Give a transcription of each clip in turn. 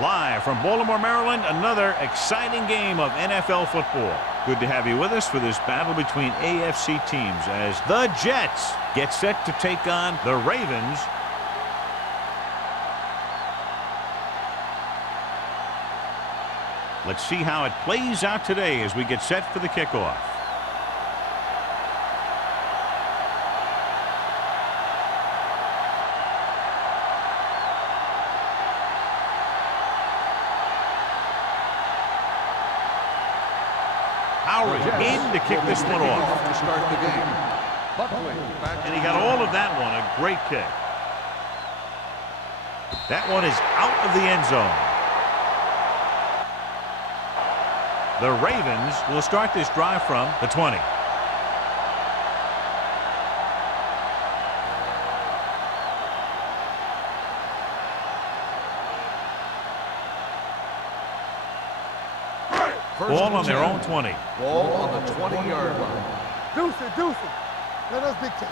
Live from Baltimore, Maryland, another exciting game of NFL football. Good to have you with us for this battle between AFC teams as the Jets get set to take on the Ravens. Let's see how it plays out today as we get set for the kickoff. In to kick this one off. To start the game. And he got all of that one. A great kick. That one is out of the end zone. The Ravens will start this drive from the 20. Ball on their own 20. Ball on the 20-yard line. Deuce it. Let us dictate.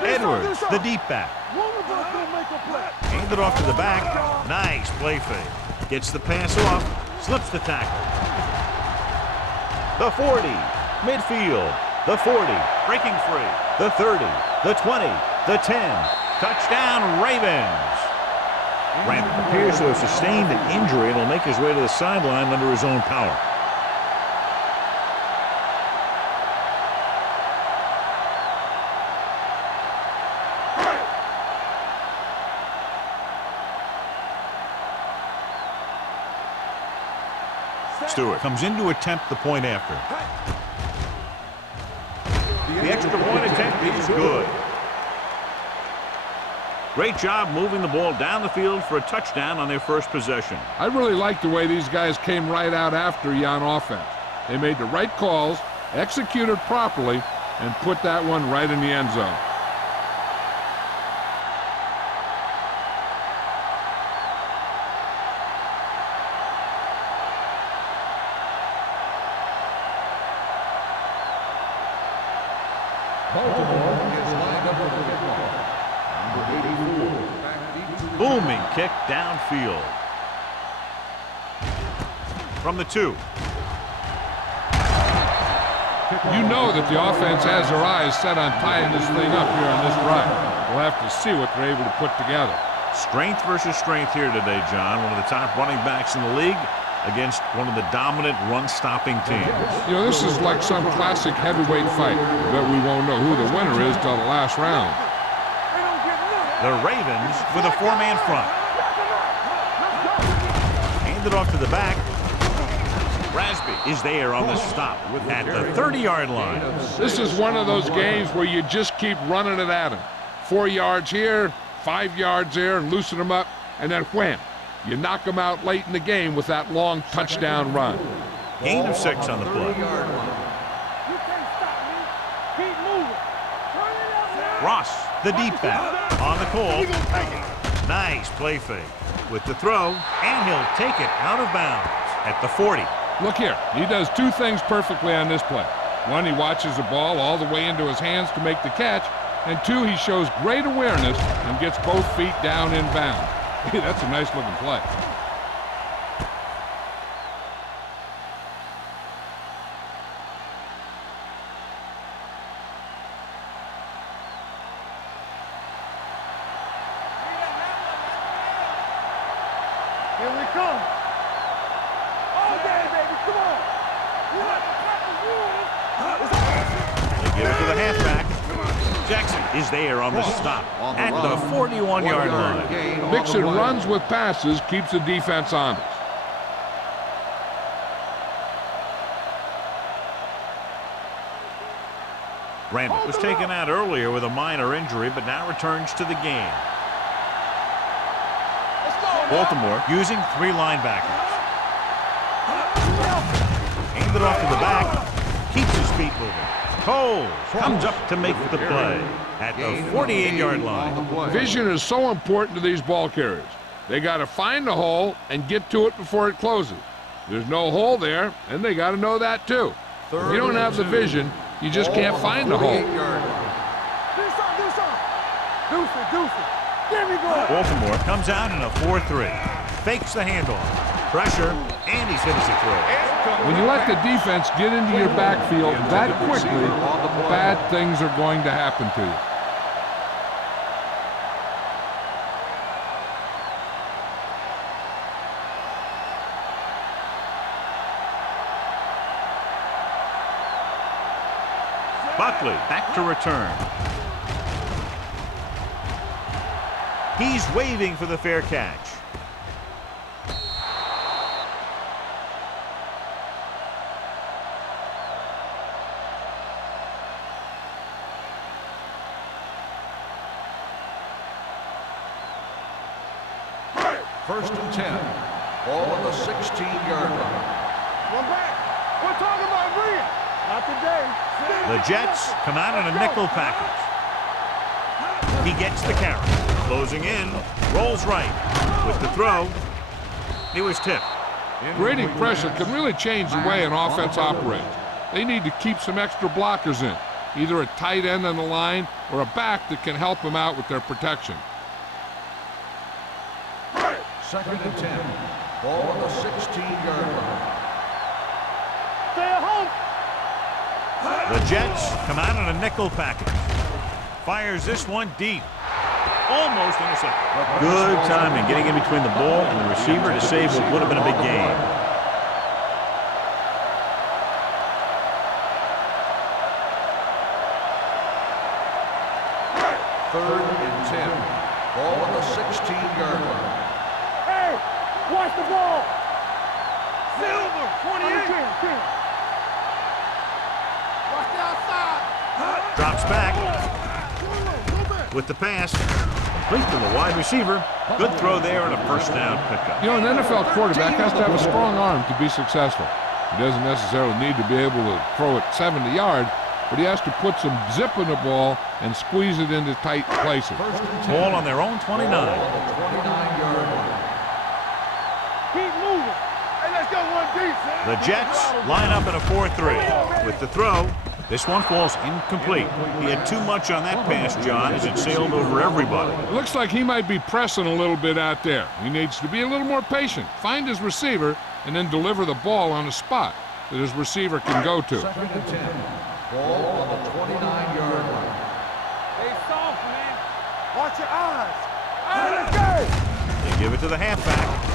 Edwards, the deep back. One of us will make a play. Hand it off to the back. Nice play fake. Gets the pass off. Slips the tackle. The 40. Midfield. The 40. Breaking free. The 30. The 20. The 10. Touchdown, Ravens. Randall appears to have sustained an injury and will make his way to the sideline under his own power. Stewart comes in to attempt the point after. The extra point attempt is good. Great job moving the ball down the field for a touchdown on their first possession. I really like the way these guys came right out after you on offense. They made the right calls, executed properly, and put that one right in the end zone. Booming kick downfield. From the 2. You know that the offense has their eyes set on tying this thing up here on this drive. We'll have to see what they're able to put together. Strength versus strength here today, John. One of the top running backs in the league against one of the dominant run-stopping teams. You know, this is like some classic heavyweight fight, but we won't know who the winner is till the last round. The Ravens with a 4-man front. Handed off to the back. Rasby is there on the stop at the 30-yard line. This is one of those games where you just keep running it at him. 4 yards here, 5 yards there, and loosen them up, and then wham. You knock them out late in the game with that long touchdown run. Gain of 6 on the play. Ross, the deep back. On the call. Nice play fake with the throw, and he'll take it out of bounds at the 40. Look here, he does 2 things perfectly on this play. 1, he watches the ball all the way into his hands to make the catch, and 2, he shows great awareness and gets both feet down in bounds. Hey, that's a nice looking play. Here we come. All day, baby. Come on. They give it to the halfback. Jackson is there on the stop at the 41-yard line. Mixing runs with passes keeps the defense honest. Randall was taken out earlier with a minor injury, but now returns to the game. Baltimore using 3 linebackers. Handed off to the back. Keeps his feet moving. Cole comes up to make the play at the 48-yard line. Vision is so important to these ball carriers. They got to find the hole and get to it before it closes. There's no hole there, and they got to know that too. If you don't have the vision, you just can't find the hole. There we go. Baltimore comes out in a 4-3. Fakes the handoff. Pressure, and he's hit as a throw. When you let the defense get into your backfield that quickly, bad things are going to happen to you. Buckley back to return. He's waving for the fair catch. First and 10. Ball on the 16-yard line. One back. We're talking about Bria. Not today. The Jets come out in a nickel package. He gets the carry. Closing in. Rolls right. With the throw. He was tipped. Grading pressure can really change the way an offense operates. They need to keep some extra blockers in, either a tight end on the line or a back that can help them out with their protection. Second and 10. Ball on the 16-yard line. Stay at home. The Jets come out in a nickel package. Fires this one deep. Almost intercepted. Good timing getting in between the ball and the receiver to save what would have been a big game. Third and 10. Ball on the 16-yard line. Hey, watch the ball. Silver, 28. Watch the outside. Drops back with the pass. Complete to the wide receiver. Good throw there and a first down pickup. You know, an NFL quarterback has to have a strong arm to be successful. He doesn't necessarily need to be able to throw it 70 yards, but he has to put some zip in the ball and squeeze it into tight places. Ball on their own 29. Ball on the 29-yard line. Keep moving. Hey, let's go one deep. The Jets line up in a 4-3. With the throw, this one falls incomplete. He had too much on that pass, John, as it sailed over everybody. Looks like he might be pressing a little bit out there. He needs to be a little more patient, find his receiver, and then deliver the ball on a spot that his receiver can go to. Second and 10. Ball on the 29-yard line. Hey, soft, man. Watch your eyes. Let's go. They give it to the halfback.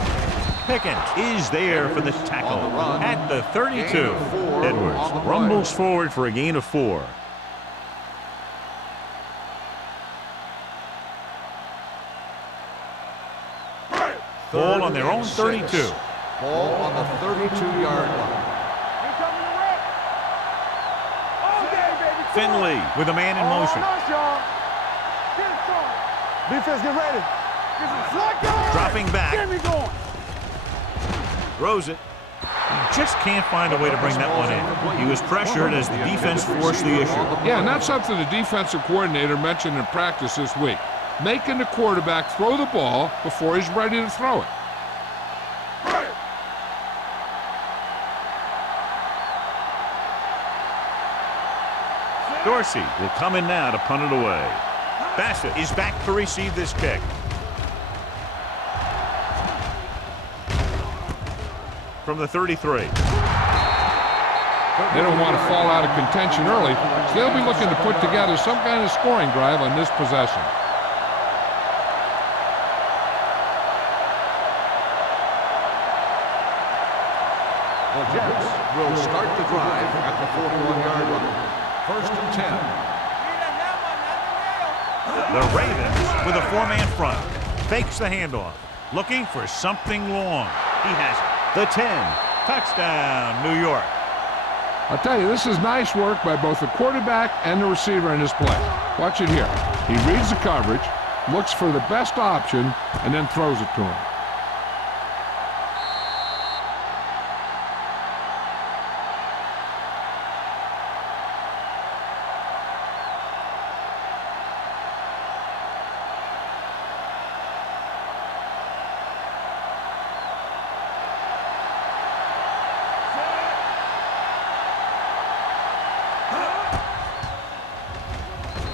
Pickens is there for the tackle at the 32. Edwards rumbles forward for a gain of 4. Ball on their own 32. Ball on the 32-yard line. You coming to wreck? All day, baby. Finley with a man in motion. Us, y'all. Get it started. Defense, get ready. Get some slack going. Dropping back. Get me going. Throws it. He just can't find a way to bring that one in. He was pressured as the defense forced the issue. Yeah, and that's something the defensive coordinator mentioned in practice this week. Making the quarterback throw the ball before he's ready to throw it. Dorsey will come in now to punt it away. Bassett is back to receive this kick. From the 33. They don't want to fall out of contention early, so they'll be looking to put together some kind of scoring drive on this possession. The Jets will start the drive at the 41-yard line. First and 10. The Ravens with a 4-man front. Fakes the handoff. Looking for something long. He has it. The 10. Touchdown, New York. I'll tell you, this is nice work by both the quarterback and the receiver in this play. Watch it here. He reads the coverage, looks for the best option, and then throws it to him.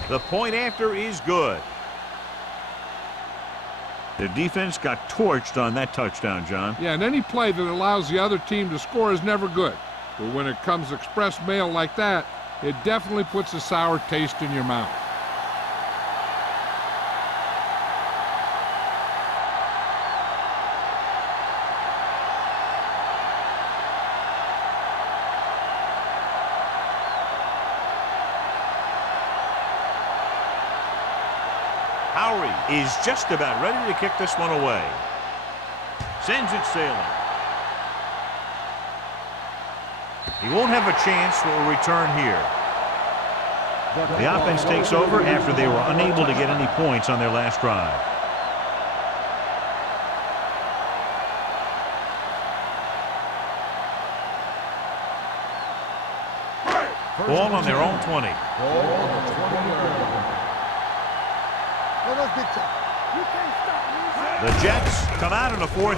The point after is good. The defense got torched on that touchdown, John. Yeah, and any play that allows the other team to score is never good. But when it comes express mail like that, it definitely puts a sour taste in your mouth. Howery is just about ready to kick this one away. Sends it sailing. He won't have a chance for a return here. The offense takes over after they were unable to get any points on their last drive. Ball on their own 20. Ball on the 20-yard line. The Jets come out in a 4-3.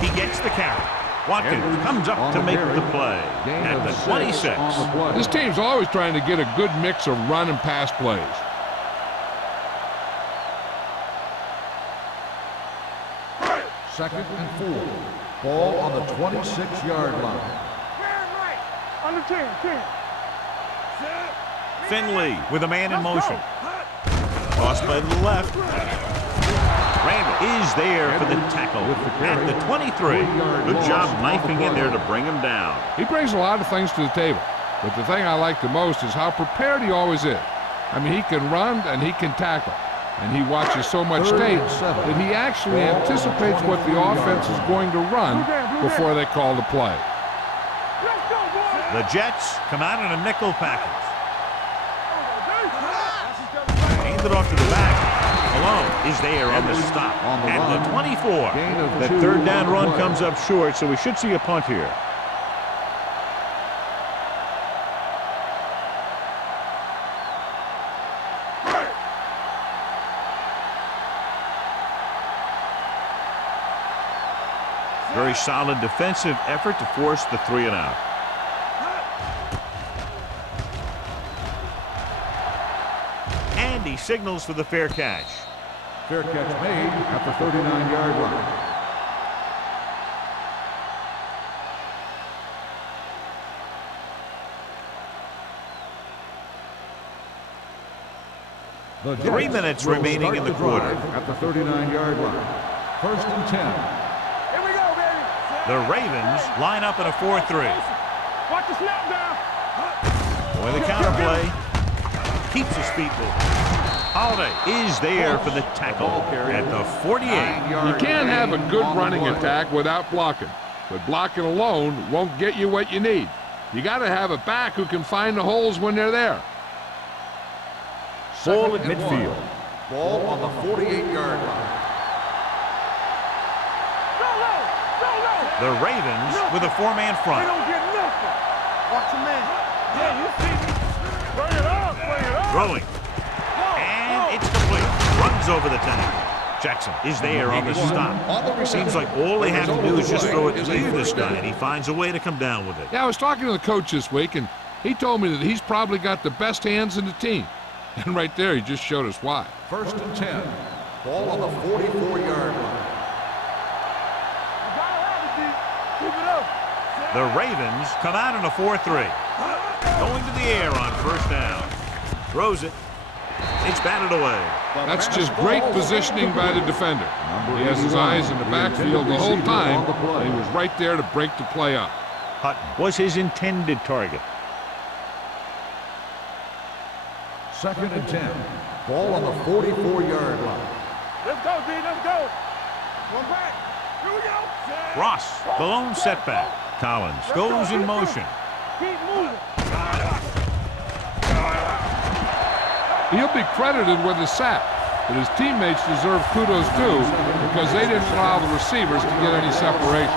He gets the carry. Watkins comes up to make the play at the 26. This team's always trying to get a good mix of run and pass plays. Second and 4. Ball on the 26-yard line. Under 10. Finley with a man in motion. Toss play to the left. Randall is there for the tackle at the 23. Good job knifing in there to bring him down. He brings a lot of things to the table, but the thing I like the most is how prepared he always is. I mean, he can run and he can tackle, and he watches so much tape that he actually anticipates what the offense is going to run before they call the play. The Jets come out in a nickel package. Hand it off to the back. Malone is there on the stop at the 24. That third down run comes up short, so we should see a punt here. Very solid defensive effort to force the 3-and-out. And he signals for the fair catch. Fair catch made at the 39-yard line. The 3 minutes remaining in the quarter. At the 39-yard line. First and 10. Here we go, baby. The Ravens line up in a 4-3. Watch the snap down. With a counterplay, keeps his feet moving. Holiday is there for the tackle at the 48. You can't have a good running attack without blocking, but blocking alone won't get you what you need. You got to have a back who can find the holes when they're there. Ball at midfield. Ball on the 48-yard line. The Ravens with a 4-man They front. don't get nothing. Watch the man. Yeah, you see me. Bring it up. Throwing. And it's complete. Runs over the tank. Jackson is there on the stop. Seems like all they have to do is just throw it near this guy, and he finds a way to come down with it. Yeah, I was talking to the coach this week, and he told me that he's probably got the best hands in the team. And right there, he just showed us why. First and 10. Ball on the 44-yard line. Keep it up. The Ravens come out in a 4-3. Going to the air on first down. Throws it. It's batted away. That's just great positioning by the defender. He has his eyes in the backfield the whole time, and he was right there to break the play up. Hutton was his intended target. Second and 10. Ball on the 44-yard line. Let's go, D. Let's go. One back. Here we go. Ross, the lone setback. Collins goes in motion. Keep moving. He'll be credited with a sack, but his teammates deserve kudos too because they didn't allow the receivers to get any separation.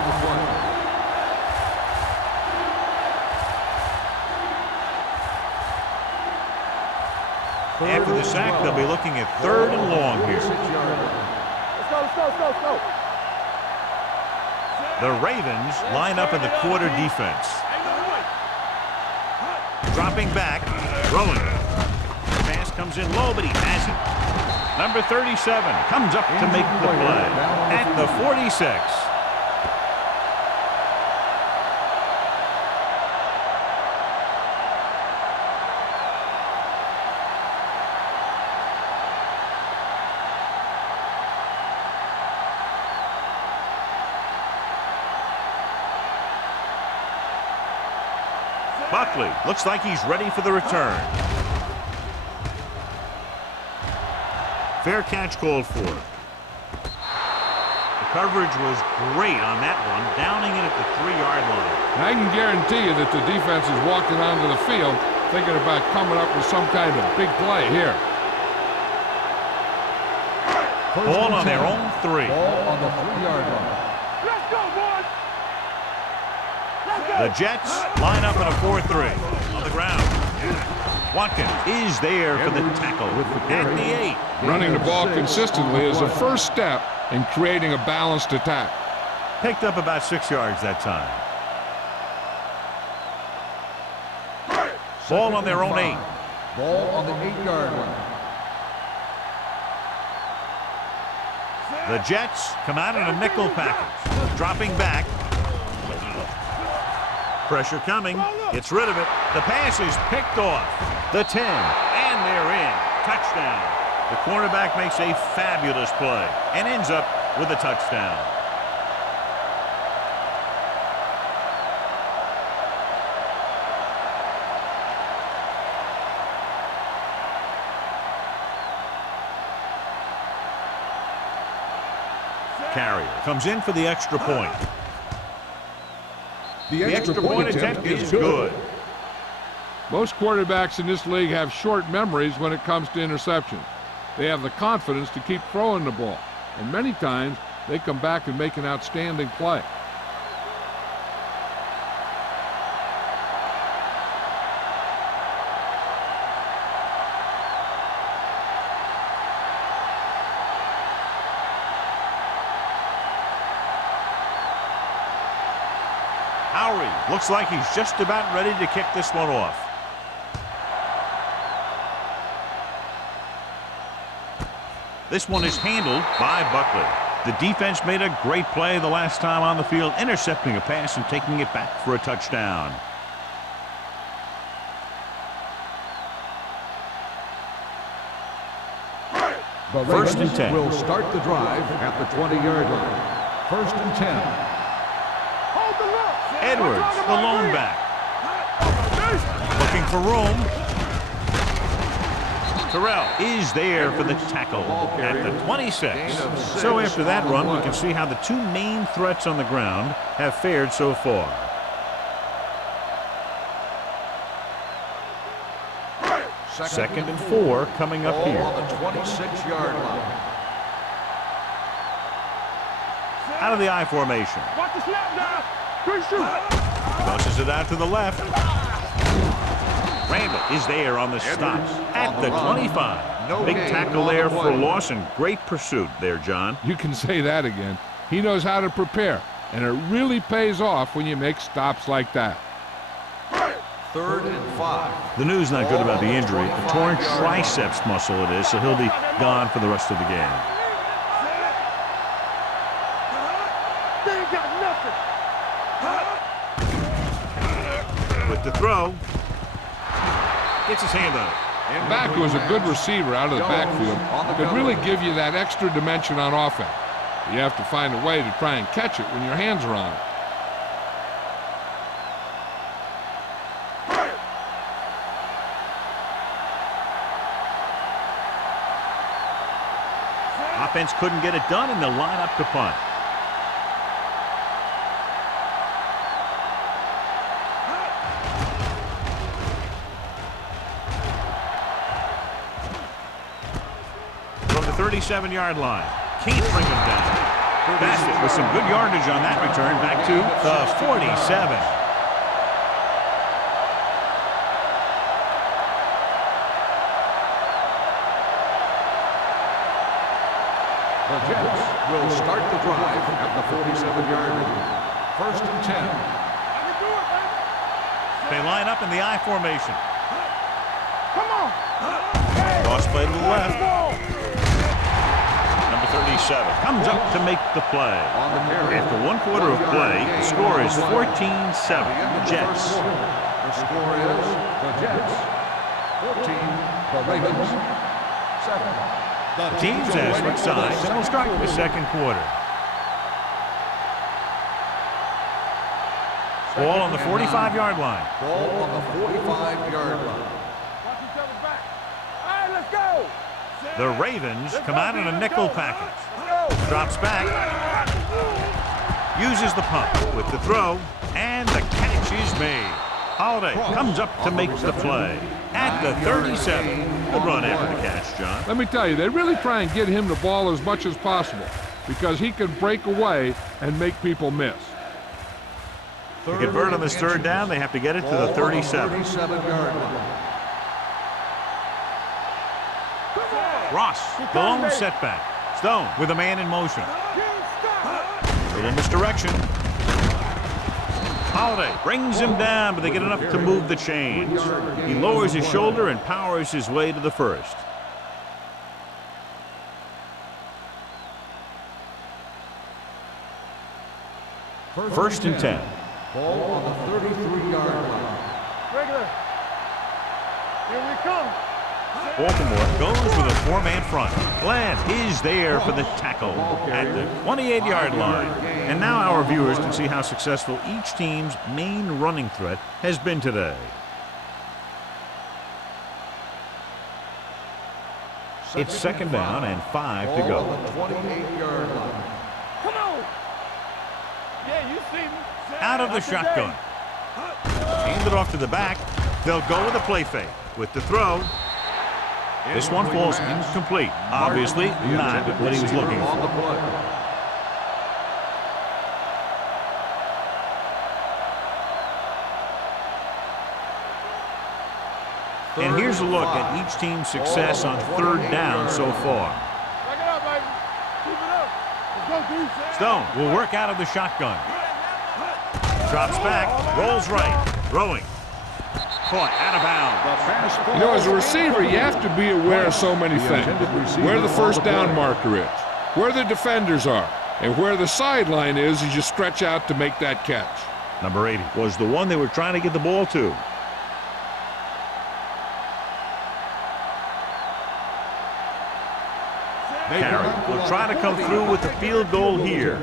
After the sack, they'll be looking at 3rd and long here. Let's go. The Ravens line up in the quarter defense. Dropping back, throwing. Pass comes in low, but he has it. Number 37 comes up to make the play at the 46. Buckley looks like he's ready for the return. Fair catch called for. The coverage was great on that one, downing it at the 3-yard line. And I can guarantee you that the defense is walking onto the field thinking about coming up with some kind of big play here. Ball on their own 3. Ball on the 3-yard line. Let's go, boys. Let's go. The Jets line up in a 4-3 on the ground. Watkins is there for the tackle at the 8. Running the ball consistently is the first step in creating a balanced attack. Picked up about 6 yards that time. Ball on their own 8. Ball on the 8-yard line. The Jets come out in a nickel package. Dropping back. Pressure coming. Gets rid of it. The pass is picked off. The 10. And they're in. Touchdown. The cornerback makes a fabulous play and ends up with a touchdown. Carrier comes in for the extra point. The extra point attempt is good. Most quarterbacks in this league have short memories when it comes to interceptions. They have the confidence to keep throwing the ball, and many times they come back and make an outstanding play. Looks like he's just about ready to kick this one off. This one is handled by Buckley. The defense made a great play the last time on the field, intercepting a pass and taking it back for a touchdown. The First and Ravens 10. will start the drive at the 20-yard line. First and 10. Edwards, the lone back. Looking for room. Terrell is there for the tackle at the 26. So after that run, we can see how the two main threats on the ground have fared so far. Second and 4 coming up here. On the 26-yard line. Out of the I formation. Watch the snap now. Good shoot. Tosses it out to the left. Randall is there on the stop at the 25. Big tackle there for loss and great pursuit there, John. You can say that again. He knows how to prepare, and it really pays off when you make stops like that. Third and 5. The news not good about the injury. A torn triceps muscle it is, so he'll be gone for the rest of the game. They ain't got nothing. With the throw. Gets his hand on it. Back was a good receiver out of the backfield. Could really give you that extra dimension on offense. You have to find a way to try and catch it when your hands are on it. Offense couldn't get it done, and they'll line up to punt. From the 37-yard line, can't bring him down. Bassett with some good yardage on that return back to the 47. The Jets will start the drive at the 47-yard line. First and 10. They line up in the I formation. Come on. Toss 37 comes up to make the play. On the carry. After 1 quarter of play, the score is 14-7 Jets. The score is the Jets 14, the Ravens 7. The teams have switched sides and will start the second quarter. Ball on the 45-yard line. Ball on the 45-yard line. Watch each other's back. All right, let's go. The Ravens come out in a nickel package. Drops back. Uses the pump with the throw. And the catch is made. Holiday comes up to make the play. At the 37. Good run after the catch, John. Let me tell you, they really try and get him the ball as much as possible because he can break away and make people miss. To convert on this third down, they have to get it to the 37. 37-yard line. Ross, the lone setback. Stone with a man in motion. Little misdirection. Holiday brings him down, but they get enough to move the chains. He lowers his shoulder and powers his way to the first. First and 10. Ball on the 33-yard line. Regular. Here we come. Baltimore goes with a 4-man front. Glad is there for the tackle at the 28-yard line. And now our viewers can see how successful each team's main running threat has been today. It's second down and 5 to go. Ball on the 28-yard line. Come on. Yeah, you see me. Out of the shotgun. Hand it off to the back. They'll go with a play fake. With the throw. This one falls incomplete. Obviously not what he was looking On the for. play. And here's a look at each team's success on third down so far. Back it up, baby. Keep it up. Let's go, dude. Stone will work out of the shotgun. Drops back, rolls right, throwing. Caught out of bounds. You know, as a receiver, you have to be aware of so many things. Where the first down marker is, where the defenders are, and where the sideline is as you stretch out to make that catch. Number 80 was the one they were trying to get the ball to. Carey will try to come through with the field goal here.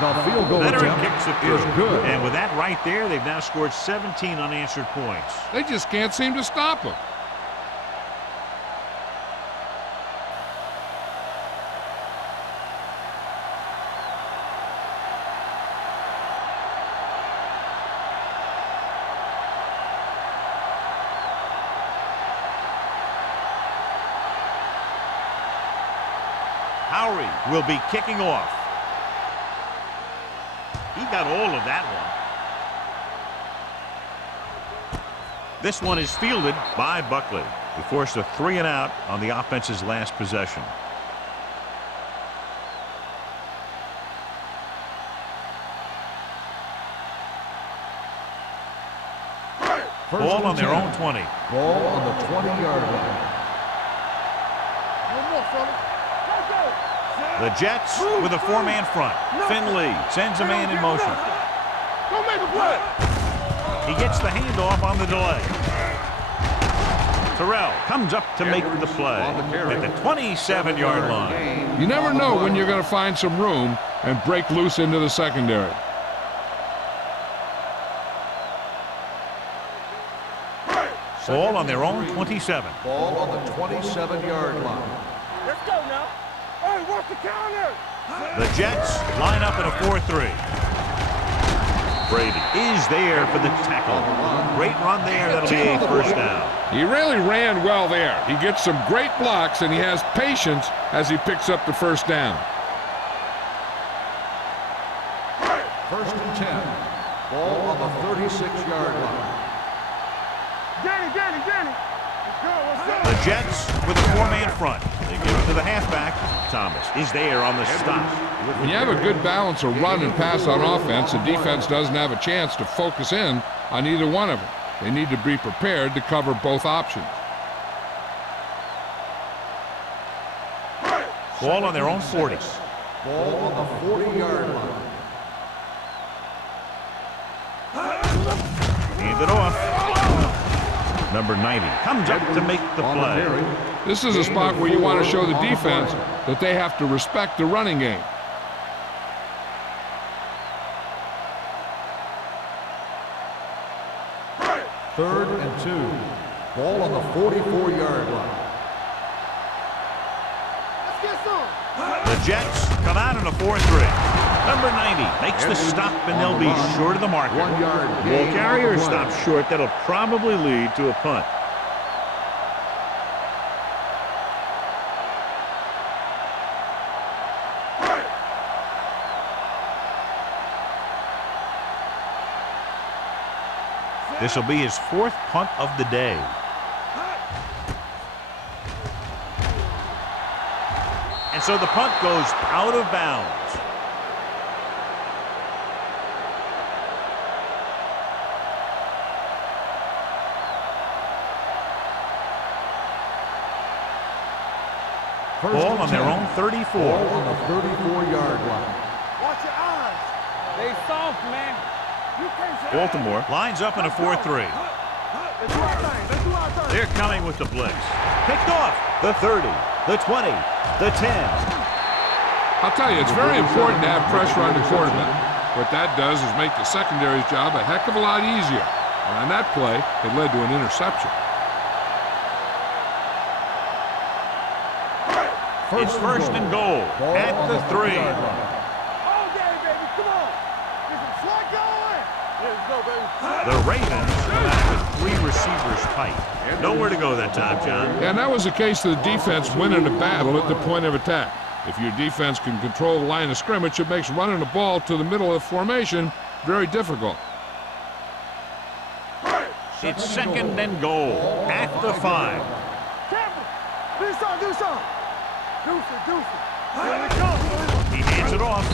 The field goal Veteran attempt kicks it through. is good. And with that right there, they've now scored 17 unanswered points. They just can't seem to stop him. Howery will be kicking off. He got all of that one. This one is fielded by Buckley. He forced a 3-and-out on the offense's last possession. Ball on their own 20. Ball on the 20-yard line. One more, fella. Let's go. The Jets with a 4-man front. Finley sends a man in motion. Go make a play. He gets the handoff on the delay. Terrell comes up to make the play at the 27-yard line. You never know when you're going to find some room and break loose into the secondary. Ball on their own 27. Ball on the 27-yard line. Let's go now. Hey, watch the counter. The Jets line up in a 4-3. Brady is there for the tackle. Great run there. That'll be a first down. He really ran well there. He gets some great blocks, and he has patience as he picks up the first down. First and 10. Ball on the 36-yard line. Danny. Let's go. Let's go. The Jets with a 4-man front. They give it to the halfback. Thomas is there on the stop. When you have a good balance of run and pass on offense, the defense doesn't have a chance to focus in on either one of them. They need to be prepared to cover both options. Ball on their own 40. Ball on the 40-yard line. Hand it off. Number 90 comes up to make the play. This is a spot where you want to show the defense that they have to respect the running game. Third and 2. Ball on the 44-yard line. Let's get some. The Jets come out in a 4-3. Number 90 makes the stop, and they'll be short of the marker. 1 yard Ball gain. carrier stops short. That'll probably lead to a punt. This will be his 4th punt of the day. And so the punt goes out of bounds. Ball on their own 34. Ball on the 34-yard line. Watch your eyes. They soft, man. You can't say Baltimore lines up in a 4-3. Let's do our thing. Let's do our thing. They're coming with the blitz. Picked off. The 30, the 20, the 10. I'll tell you, it's very important to have pressure on the quarterback. What that does is make the secondary's job a heck of a lot easier. And on that play, it led to an interception. It's first and goal at the 3. All day, baby. Come on. Is it slug going? Let's go, baby. The Ravens come out with 3 receivers tight. Nowhere to go that time, John. And that was the case of the defense winning a battle at the point of attack. If your defense can control the line of scrimmage, it makes running the ball to the middle of the formation very difficult. It's second and goal at the 5. Campbell, do something, do something. Deuce it. Here we go. He hands it off.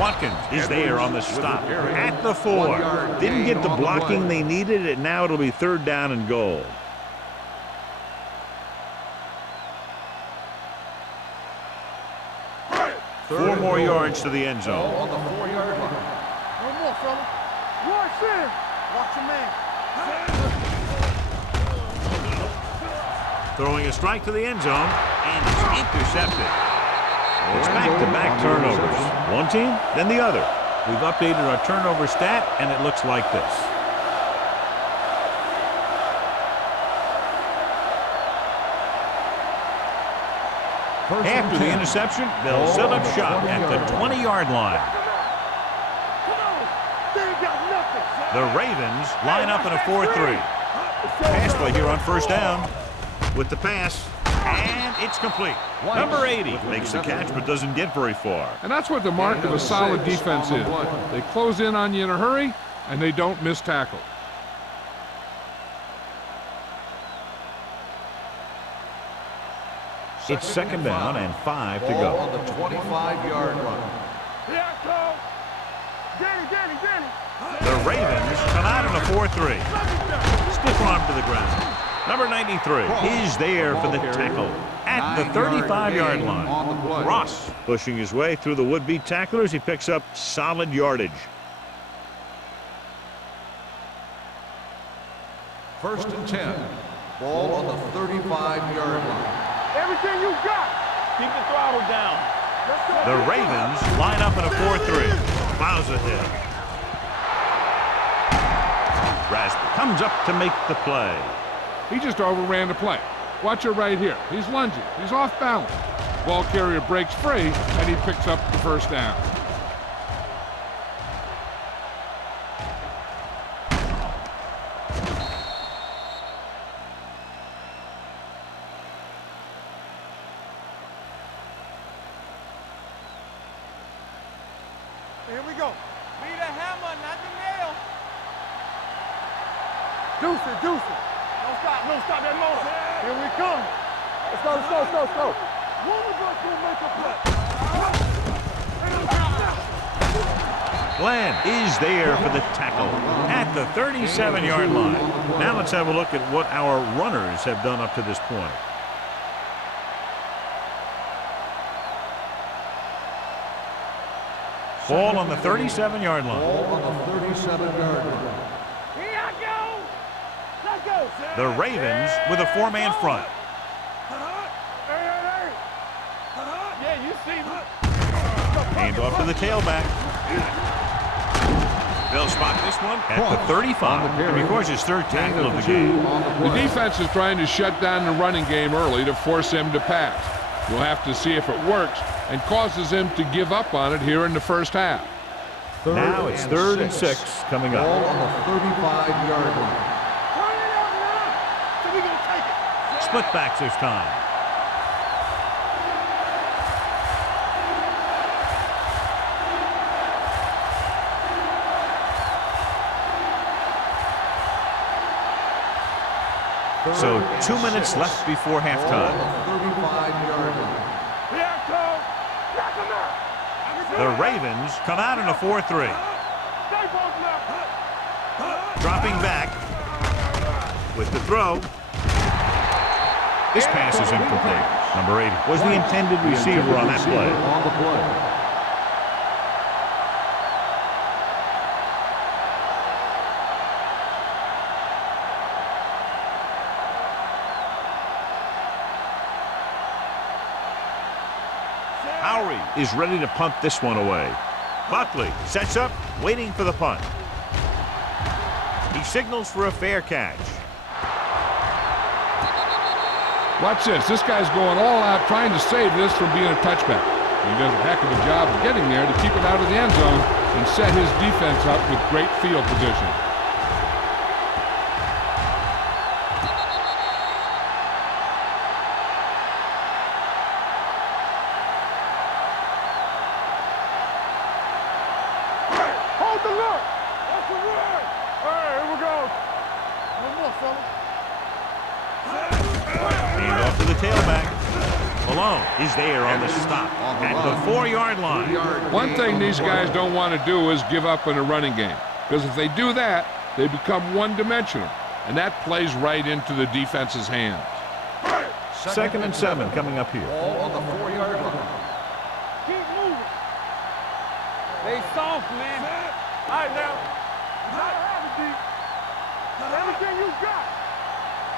Watkins is there on the stop at the 4. Didn't get the blocking they needed, and now it'll be 3rd down and goal. Four more yards to the end zone. Ball on the 4-yard line. One more, fella. Watch in. Watch your man. Throwing a strike to the end zone, and it's intercepted. It's back-to-back turnovers. One team, then the other. We've updated our turnover stat, and it looks like this. After the interception, they'll set up shop at the 20-yard line. Come on. They ain't got nothing. The Ravens line up in a 4-3. Pass play here on 1st down with the pass, and it's complete. Number 80 makes the catch but doesn't get very far. And that's what the mark of a solid defense is. They close in on you in a hurry, and they don't miss tackle. It's 2nd down and 5 to Ball go. on the 25-yard line. Here I come. Danny. The Ravens come out in a 4-3. Stiff arm to the ground. Number 93 is there for the tackle at the 35-yard line. Ross pushing his way through the would-be tacklers. He picks up solid yardage. 1st and 10. Ball on the 35-yard line. Everything you got. Keep the throttle down. The Ravens line up in a 4-3. Plows ahead. Raspberry comes up to make the play. He just overran the play. Watch it right here. He's lunging. He's off balance. Ball carrier breaks free, and he picks up the 1st down. Here we go. Be the hammer, not the nail. Deuce it. Don't stop that motor. Here we come. Let's go. One of us will make a play. Glenn is there for the tackle at the 37-yard line. Now let's have a look at what our runners have done up to this point. Ball on the 37-yard line. Ball on the 37-yard line. Here I go. Let's go. The Ravens with a four-man front. Yeah, you see me. Hand off to the tailback. They'll spot this one at the 35. It records his third tackle of the game. The defense is trying to shut down the running game early to force him to pass. We'll have to see if it works and causes him to give up on it here in the first half. Now it's 3rd and 6 coming Ball up. on the 35-yard line. Turn it up now. So we gonna take it. Split backs this time. So 2 minutes left before Ball halftime. on the 35-yard line. Here I come. Knock him out. The Ravens come out in a 4-3. Stay both left. Dropping back with the throw. This pass is incomplete. Number 80 was the intended receiver on that play. On the play. Howery is ready to punt this one away. Buckley sets up, waiting for the punt. He signals for a fair catch. Watch this. This guy's going all out trying to save this from being a touchback. He does a heck of a job of getting there to keep it out of the end zone and set his defense up with great field position. Hold the look. That's the word. All right, here we go. One more, fella. Hand off to the tailback. Malone is there on the stop at the 4-yard line. One thing these guys don't want to do is give up in a running game, because if they do that, they become one-dimensional, and that plays right into the defense's hands. 2nd and 7 coming up here. Ball on the 4-yard line. Keep moving. They soft, man. All right, now. You gotta have it, D. Everything you got.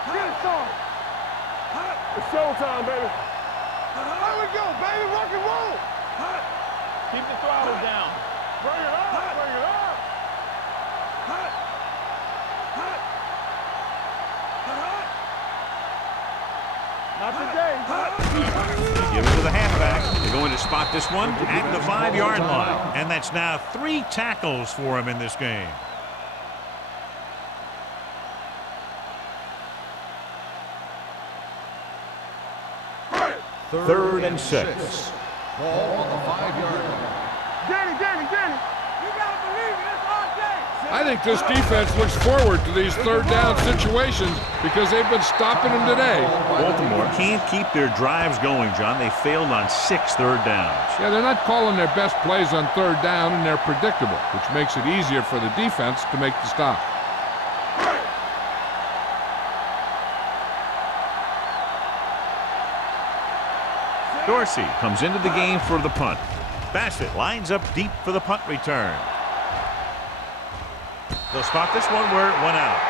Get it, son. It's showtime, baby. There we go, baby. Rock and roll. Keep the throttle down. Bring it up. Bring it up. Not today. They give it to the halfback. They're going to spot this one at the 5-yard line. And that's now 3 tackles for him in this game. Third and 6. Ball on the 5-yard line. Danny. You gotta believe it. It's our day. I think this defense looks forward to these third down situations because they've been stopping them today. Baltimore can't keep their drives going, John. They failed on 6 third downs. Yeah, they're not calling their best plays on third down, and they're predictable, which makes it easier for the defense to make the stop. Dorsey comes into the game for the punt. Bassett lines up deep for the punt return. They'll spot this one where it went out.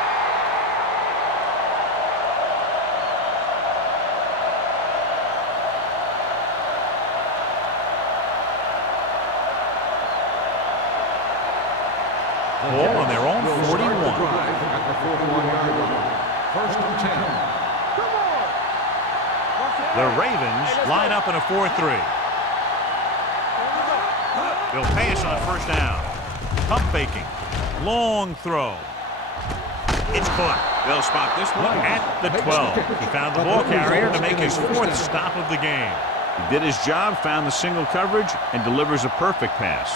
Ball on their own 41. Drive at the 41-yard line. 1st and 10. Come on. The Ravens line up in a 4-3. They'll pass on 1st down. Pump faking. Long throw. It's caught. They'll spot this one at the 12. He found the ball carrier to make his 4th stop of the game. He did his job, found the single coverage, and delivers a perfect pass.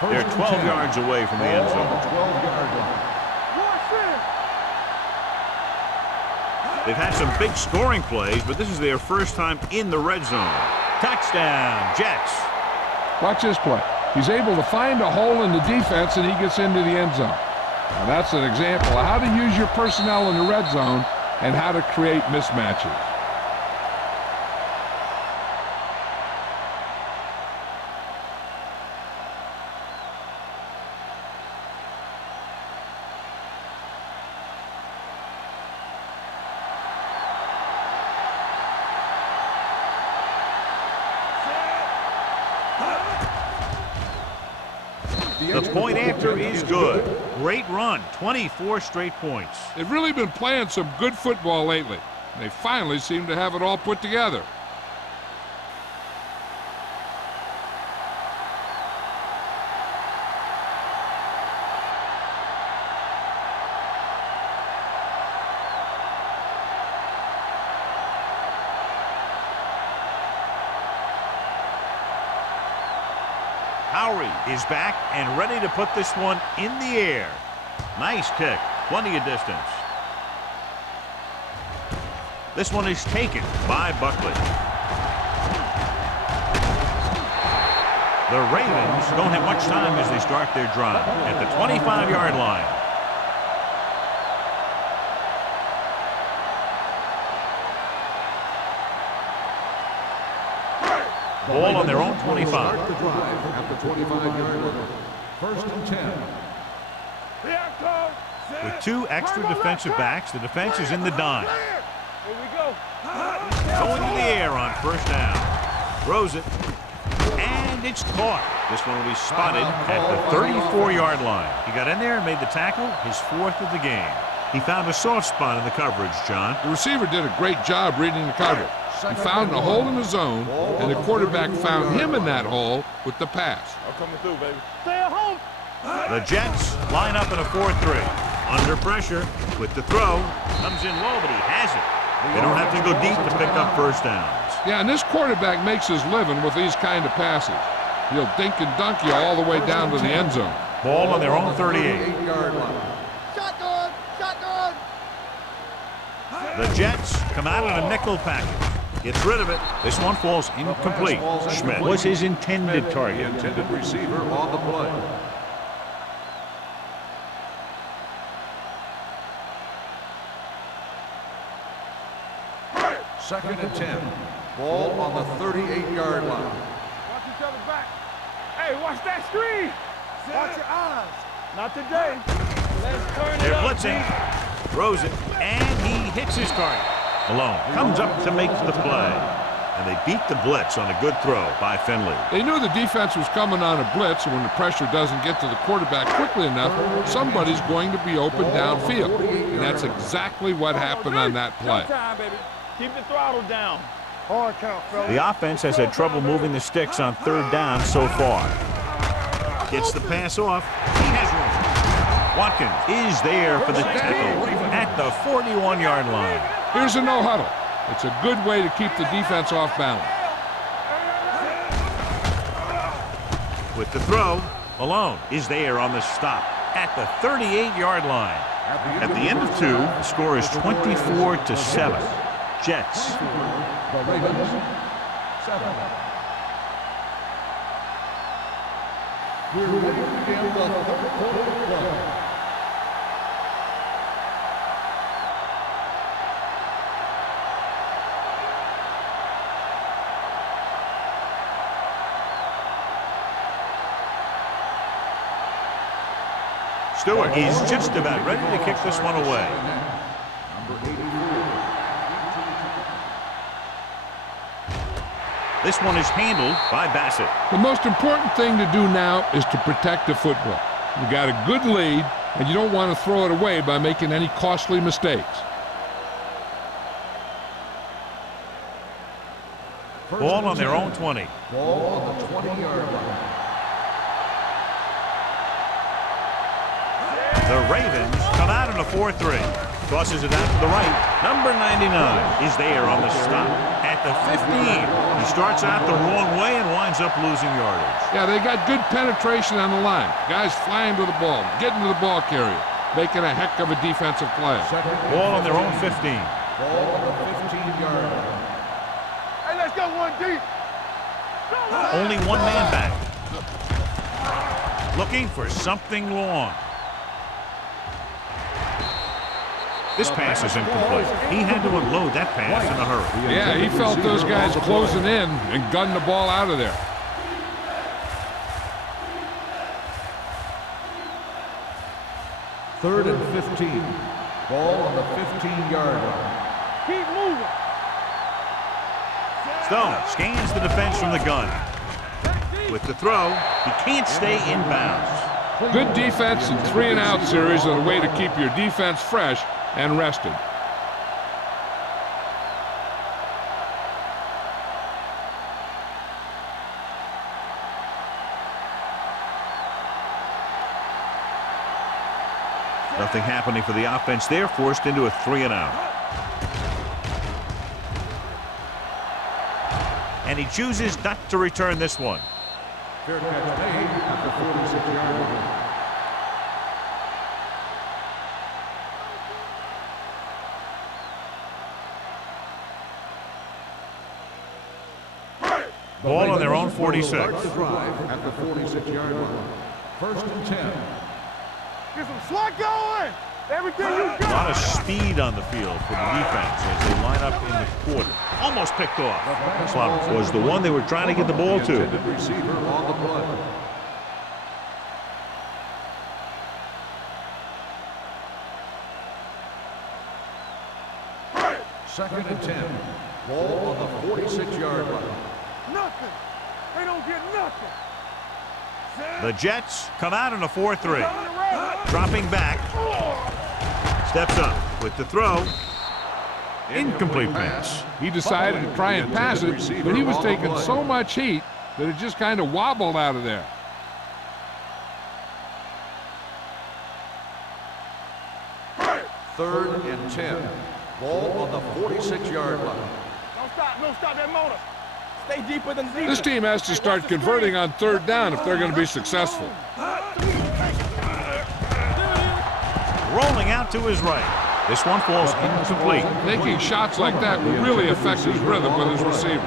They're 12 yards away from the end Ball on zone. the 12-yard line. Watch this. They've had some big scoring plays, but this is their first time in the red zone. Touchdown, Jets. Watch this play. He's able to find a hole in the defense, and he gets into the end zone. Now, that's an example of how to use your personnel in the red zone and how to create mismatches. The point after is good. Great run, 24 straight points. They've really been playing some good football lately. They finally seem to have it all put together. Is back and ready to put this one in the air. Nice kick, plenty of distance. This one is taken by Buckley. The Ravens don't have much time as they start their drive at the 25-yard line. Ball on their own 25. Start the drive at the 25-yard line. First and 10. With two extra defensive backs, the defense is in the dime. Here we go. Going to the air on first down. Throws it. And it's caught. This one will be spotted at the 34-yard line. He got in there and made the tackle, his fourth of the game. He found a soft spot in the coverage, John. The receiver did a great job reading the coverage. He found a hole in the zone, and the quarterback found him in that hole with the pass. I'm coming through, baby. Stay at home. The Jets line up in a 4-3. Under pressure with the throw. Comes in low, but he has it. They don't have to go deep to pick up first downs. Yeah, and this quarterback makes his living with these kind of passes. He'll dink and dunk you all the way down to the end zone. Ball on their own 38. 38-yard line. Shotgun. Shotgun. The Jets come out in a nickel package. Gets rid of it. This one falls incomplete. Schmidt was his intended The target. intended receiver on the play. Second and 10. Ball on the 38-yard line. Watch each other back. Hey, watch that screen. Watch your eyes. Not today. Let's turn it They're up. blitzing. Throws it. And he hits his target. Malone comes up to make the play. And they beat the blitz on a good throw by Finley. They knew the defense was coming on a blitz, and when the pressure doesn't get to the quarterback quickly enough, somebody's going to be open downfield. And that's exactly what happened on that play. Showtime, baby. Keep the throttle down. Hard count, fella. The offense has had trouble moving the sticks on third down so far. Gets the pass off. He has room. Watkins is there for the tackle at the 41-yard line. Here's a no-huddle. It's a good way to keep the defense off balance. With the throw, Malone is there on the stop at the 38-yard line. At the end of two, the score is 24-7. Jets. The Ravens, 7. We're ready to begin the third quarter play. Stewart is just about ready to kick this one away. Number 84. This one is handled by Bassett. The most important thing to do now is to protect the football. You got a good lead, and you don't want to throw it away by making any costly mistakes. Ball on their own 20. Ball on the 20-yard line. The Ravens come out in a 4-3. Tosses it out to the right. Number 99 is there on the stop at the 15. He starts out the wrong way and winds up losing yardage. Yeah, they got good penetration on the line. Guys flying to the ball, getting to the ball carrier, making a heck of a defensive play. Ball on their own 15. Ball on the 15-yard line. Hey, let's go one deep. Only one man back. Looking for something long. This pass is incomplete. He had to unload that pass in a hurry. Yeah, he felt those guys closing in and gunned the ball out of there. Third and 15. Ball on the 15-yard line. Keep moving. Stone scans the defense from the gun. With the throw, he can't stay in bounds. Good defense and 3-and-out series are the way to keep your defense fresh and rested. Nothing happening for the offense there, forced into a 3-and-out. And he chooses not to return this one. Fair catch made at the 46-yard line. Ball on their own 46. Start the drive at the 46-yard line. 1st and 10. Get some swat going. Everything you got. A lot of speed on the field for the defense as they line up in the quarter. Almost picked off. Clout was the one they were trying to get the ball to. Receiver on the play. Second and 10. Ball on the 46-yard line. Nothing. They don't get nothing. The Jets come out in a 4-3. Dropping back. Steps up with the throw. Incomplete pass. He decided to try and pass it, but he was taking so much heat that it just kind of wobbled out of there. Third and 10. Ball on the 46-yard line. Don't stop that motor. Stay deeper than deep. This team has to start converting on 3rd down if they're going to be successful. Rolling out to his right. This one falls incomplete. Making shots like that will really affect his rhythm with his receiver.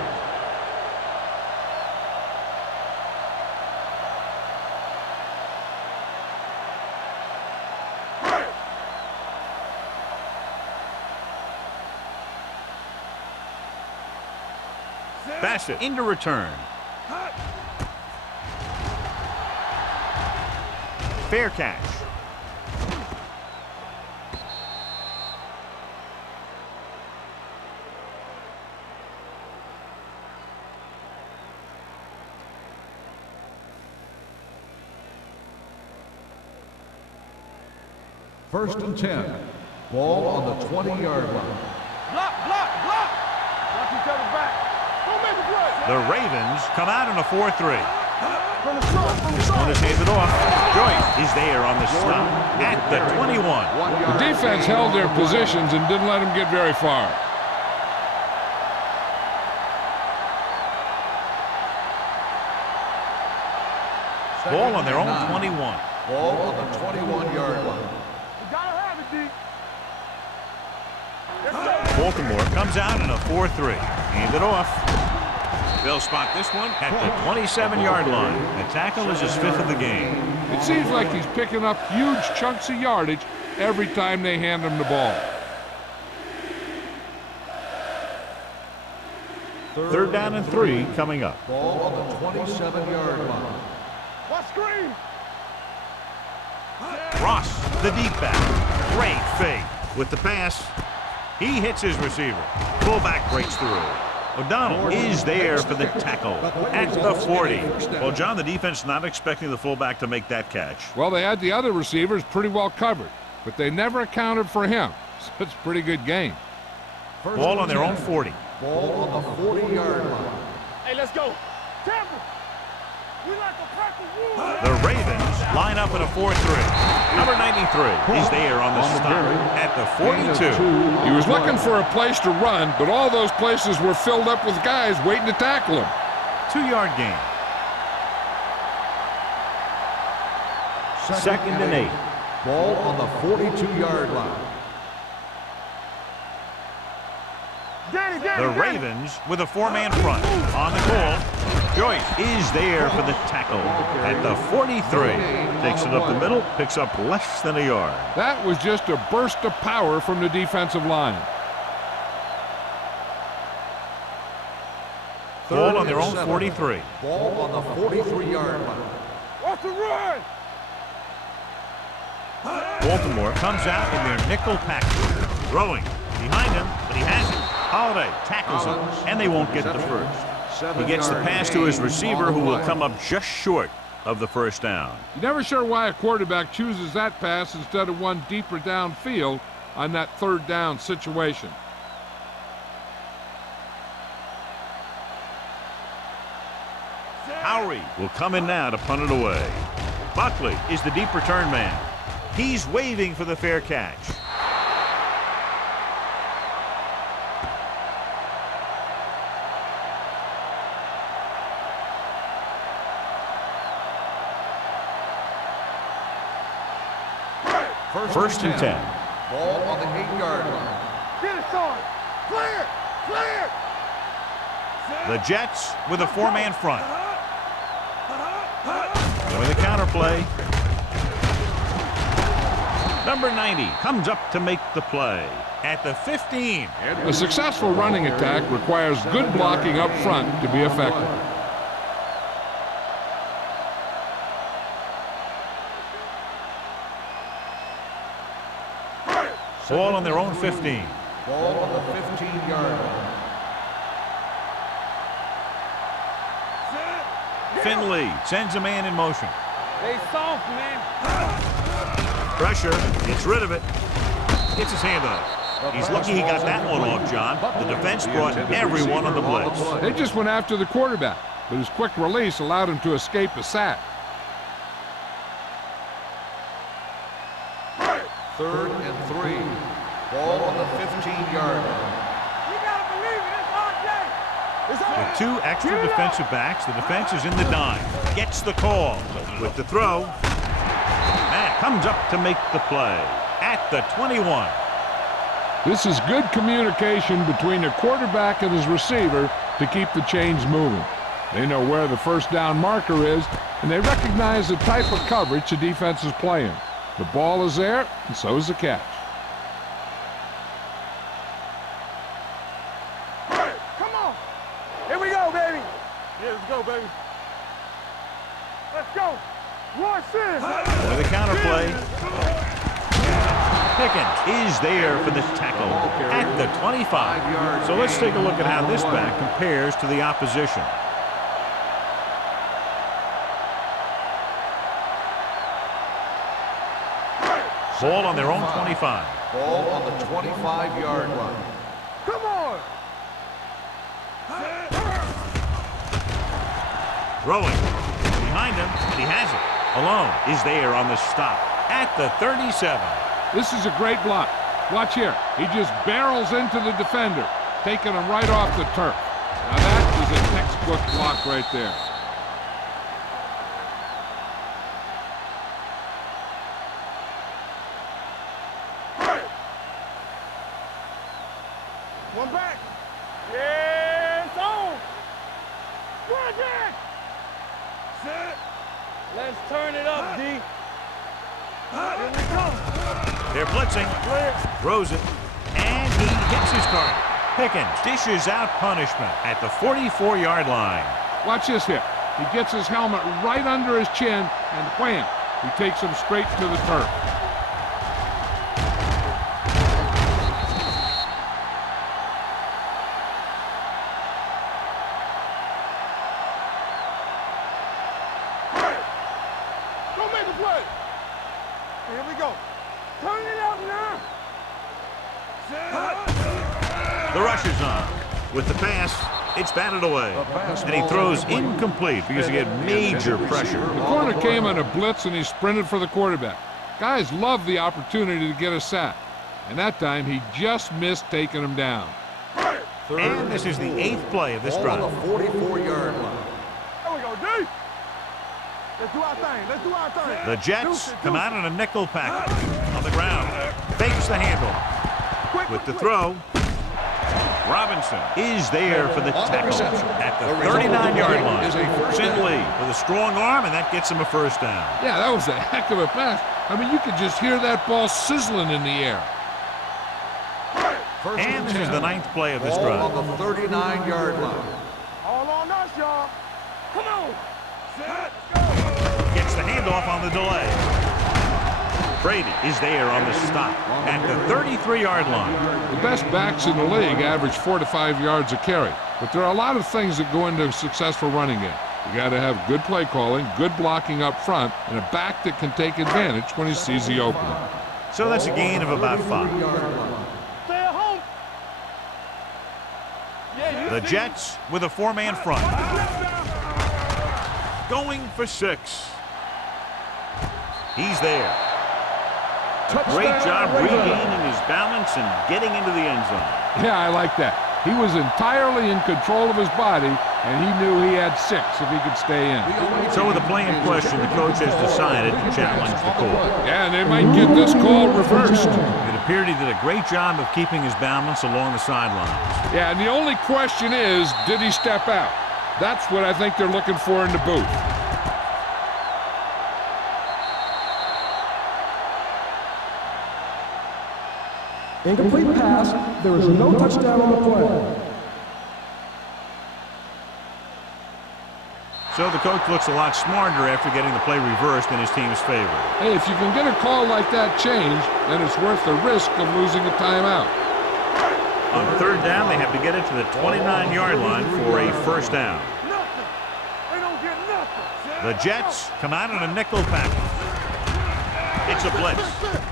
Bassett into return. Fair catch. First and 10. Ball on the 20-yard line. Block. Watch each other back. Don't make a play. The Ravens come out in a 4-3. From the front. This one is handed off. Joyce is there on the stop at the 21. The defense held their positions and didn't let them get very far. Ball on their own 21. Ball on the 21-yard line. You gotta have it, D. Baltimore comes out in a 4-3. Handed off. They'll spot this one at the 27-yard line. The tackle is his 5th of the game. It seems like he's picking up huge chunks of yardage every time they hand him the ball. 3rd down and 3 coming up. Ball on the 27-yard line. What screen? Ross, the deep back. Great fake with the pass. He hits his receiver. Fullback breaks through. O'Donnell is there for the tackle at the 40. Well, John, the defense not expecting the fullback to make that catch. Well, they had the other receivers pretty well covered, but they never accounted for him. So it's a pretty good game. Ball on their own 40. Ball on the 40-yard line. Hey, let's go. Tampa. We like a pack of wolves. The Ravens line up in a 4-3. Number 93 is there on the stop at the 42. He was looking for a place to run, but all those places were filled up with guys waiting to tackle him. 2-yard gain. 2nd and 8. Ball on the 42-yard line. The Ravens with a 4-man front. On the call, Joyce is there for the tackle at the 43. Takes it up the middle, picks up less than a yard. That was just a burst of power from the defensive line. Ball on their own 43. Ball on the 43-yard line. What's the run? Baltimore comes out in their nickel package. Throwing behind him, but he has it. Holiday tackles him, and they won't get the first. He gets the pass to his receiver, who will come up just short of the first down. You're never sure why a quarterback chooses that pass instead of one deeper downfield on that third down situation. Howery will come in now to punt it away. Buckley is the deep return man. He's waving for the fair catch. First and 10. Ball on the 8-yard line. Get it, son. Clear. Clear. The Jets with a 4-man front. With a counter play. Number 90 comes up to make the play at the 15. A successful running attack requires good blocking up front to be effective. Ball on their own 15. Ball on the 15-yard line. Finley sends a man in motion. They soft, man. Pressure, gets rid of it. Gets his hand on it. He's lucky he got that one off, John. The defense brought everyone on the blitz. They just went after the quarterback, but his quick release allowed him to escape a sack. Third and 3. Ball on the 15-yard line. You gotta believe it. It's RJ. It's With RJ. 2 extra defensive backs, the defense is in the dime. Gets the call. With the throw. Matt comes up to make the play at the 21. This is good communication between the quarterback and his receiver to keep the chains moving. They know where the first down marker is, and they recognize the type of coverage the defense is playing. The ball is there, and so is the catch. Come on. Here we go, baby. Yeah, let's go, baby. Let's go. One sin. With a counter play. Pickens is there for the tackle at the 25. So let's take a look at how this back compares to the opposition. Ball on their own 25. Ball on the 25-yard line. Come on. Throwing. Behind him, and he has it. Alone is there on the stop at the 37. This is a great block. Watch here. He just barrels into the defender, taking him right off the turf. Now that is a textbook block right there. One back. Yeah, it's on. Run it. Set. Let's turn it up, D. Here we go. They're blitzing. Throws it. And he hits his target. Pickens dishes out punishment at the 44-yard line. Watch this here. He gets his helmet right under his chin, and wham, he takes him straight to the turf. Go make a play. Here we go. Turn it up now. The rush is on. With the pass, it's batted away. And he throws incomplete because he had major pressure. The corner came on a blitz, and he sprinted for the quarterback. Guys love the opportunity to get a sack. And that time, he just missed taking him down. And this is the 8th play of this Ball drive. on the 44-yard line. There we go, D. Let's do our thing. Let's do our thing. The Jets come out in a nickel package on the ground. Fakes the handle. With the throw, Robinson is there for the tackle at the 39-yard line. Finley with a strong arm, and that gets him a first down. Yeah, that was a heck of a pass. I mean, you could just hear that ball sizzling in the air. And this is the 9th play of this Ball drive. on the 39-yard line. All on us, y'all. Come on. Set. Gets the handoff on the delay. Brady is there on the stop at the 33-yard line. The best backs in the league average 4 to 5 yards a carry, but there are a lot of things that go into a successful running game. You got to have good play calling, good blocking up front, and a back that can take advantage when he sees the opening. So that's a gain of about 5. Stay at home. The Jets with a 4-man front. Going for 6. He's there. A great job regaining his balance and getting into the end zone. Yeah, I like that. He was entirely in control of his body, and he knew he had 6 if he could stay in. So with the play in question, the coach has decided to challenge the call. Yeah, and they might get this call reversed. It appeared he did a great job of keeping his balance along the sidelines. Yeah, and the only question is, did he step out? That's what I think they're looking for in the booth. Incomplete pass. There is no touchdown on the play. So the coach looks a lot smarter after getting the play reversed in his team's favor. Hey, if you can get a call like that changed, then it's worth the risk of losing a timeout. On 3rd down, they have to get it to the 29-yard line for a first down. Nothing. They don't get nothing. The Jets come out in a nickel package. It's a blitz.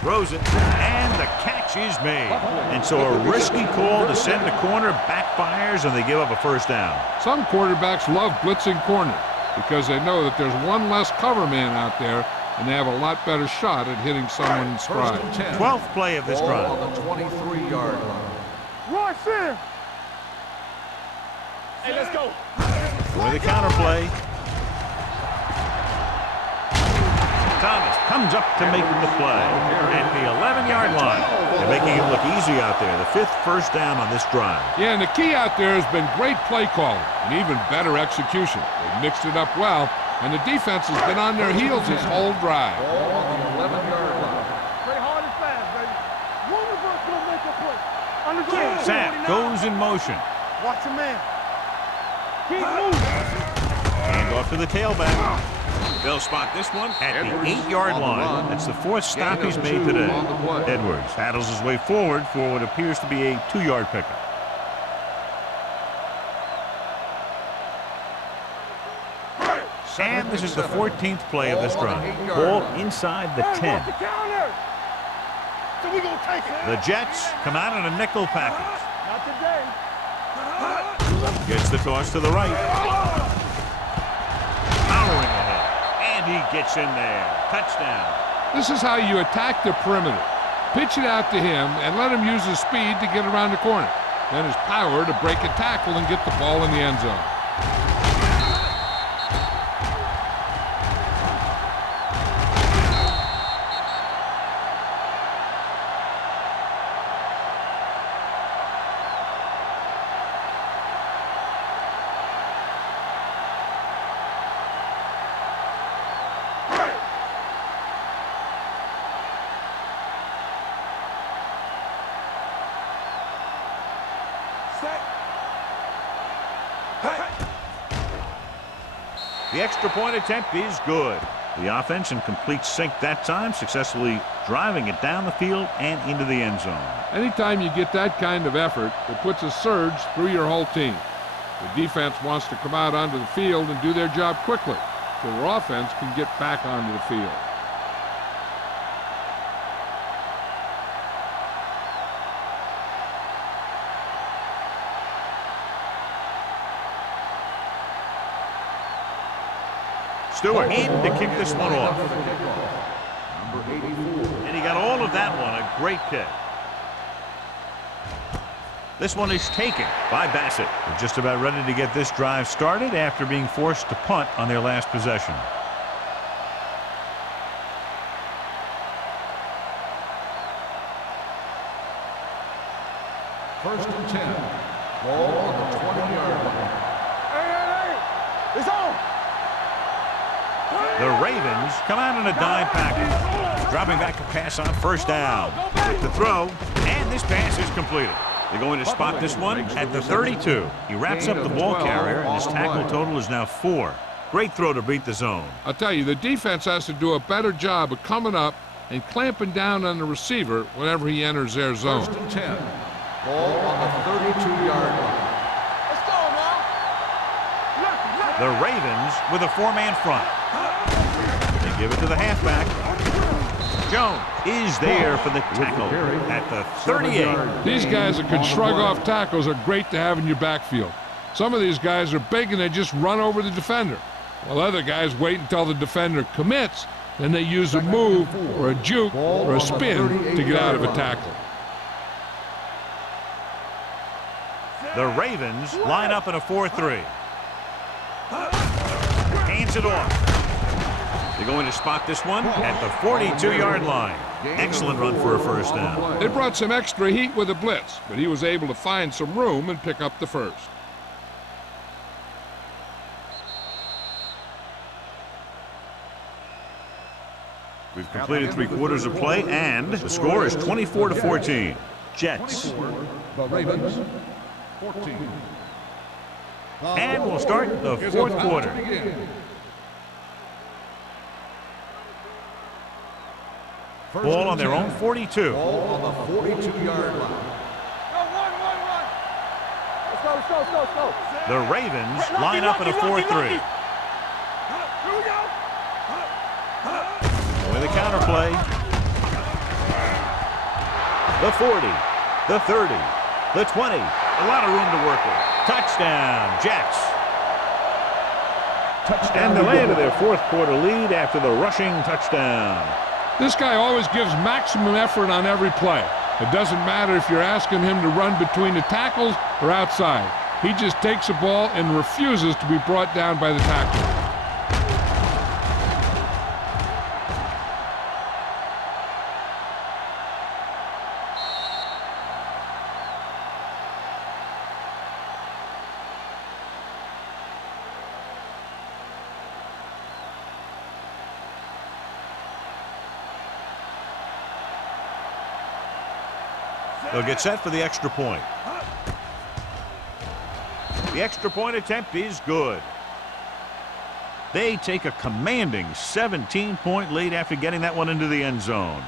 Throws it, and the catch is made. And so a risky call to send the corner backfires, and they give up a first down. Some quarterbacks love blitzing corners because they know that there's one less cover man out there, and they have a lot better shot at hitting someone in stride. 12th play of this drive. On the 23-yard line. Rush in. Hey, let's go. For the counter play. Thomas comes up to make the play at the 11-yard line. They're making it look easy out there. The 5th first down on this drive. Yeah, and the key out there has been great play calling and even better execution. They've mixed it up well, and the defense has been on their heels this whole drive. Ball on the 11-yard line. Play hard and fast, baby. One of us gonna make a play. Understand? Sapp goes in motion. Watch your man. Keep moving. Hand off to the tailback. They'll spot this one at the 8-yard line. That's the 4th stop he's made today. Edwards paddles his way forward for what appears to be a 2-yard pickup. And this is the 14th play of this drive. Ball inside the 10. So we gonna take it. The Jets come out in a nickel package. Not today. Gets the toss to the right. Powering ahead. And he gets in there. Touchdown. This is how you attack the perimeter. Pitch it out to him and let him use his speed to get around the corner. Then his power to break a tackle and get the ball in the end zone. The extra point attempt is good. The offense in complete sync that time, successfully driving it down the field and into the end zone. Anytime you get that kind of effort, it puts a surge through your whole team. The defense wants to come out onto the field and do their job quickly so their offense can get back onto the field. Stewart in to kick this one off. Number 84. And he got all of that one. A great kick. This one is taken by Bassett. They're just about ready to get this drive started after being forced to punt on their last possession. First and 10. Ball on the 20-yard line. Hey, it's on. The Ravens come out in a dime package. Dropping back a pass on first down. With the throw, and this pass is completed. They're going to spot this one at the 32. He wraps up the ball carrier, and his tackle total is now 4. Great throw to beat the zone. I'll tell you, the defense has to do a better job of coming up and clamping down on the receiver whenever he enters their zone. First and 10. Ball on the 32-yard line. Let's go now. Look. The Ravens with a four-man front. They give it to the halfback. Jones is there for the tackle at the 38. These guys that can shrug off tackles are great to have in your backfield. Some of these guys are big and they just run over the defender, while other guys wait until the defender commits, then they use a move or a juke or a spin to get out of a tackle. The Ravens line up in a 4-3. Hands it off. They're going to spot this one at the 42-yard line. Excellent run for a first down. They brought some extra heat with a blitz, but he was able to find some room and pick up the first. We've completed 3 quarters of play, and the score is 24-14. Jets. The Ravens, 14. And we'll start the fourth quarter. Ball on their own 42. Ball on the 42-yard line. Run. Let's go. The Ravens line up in a 4-3. Here we go. With a counterplay. The 40, the 30, the 20. A lot of room to work with. Touchdown, Jets. And they landed their fourth quarter lead after the rushing touchdown. This guy always gives maximum effort on every play. It doesn't matter if you're asking him to run between the tackles or outside. He just takes the ball and refuses to be brought down by the tackler. They'll get set for the extra point. The extra point attempt is good. They take a commanding 17-point lead after getting that one into the end zone.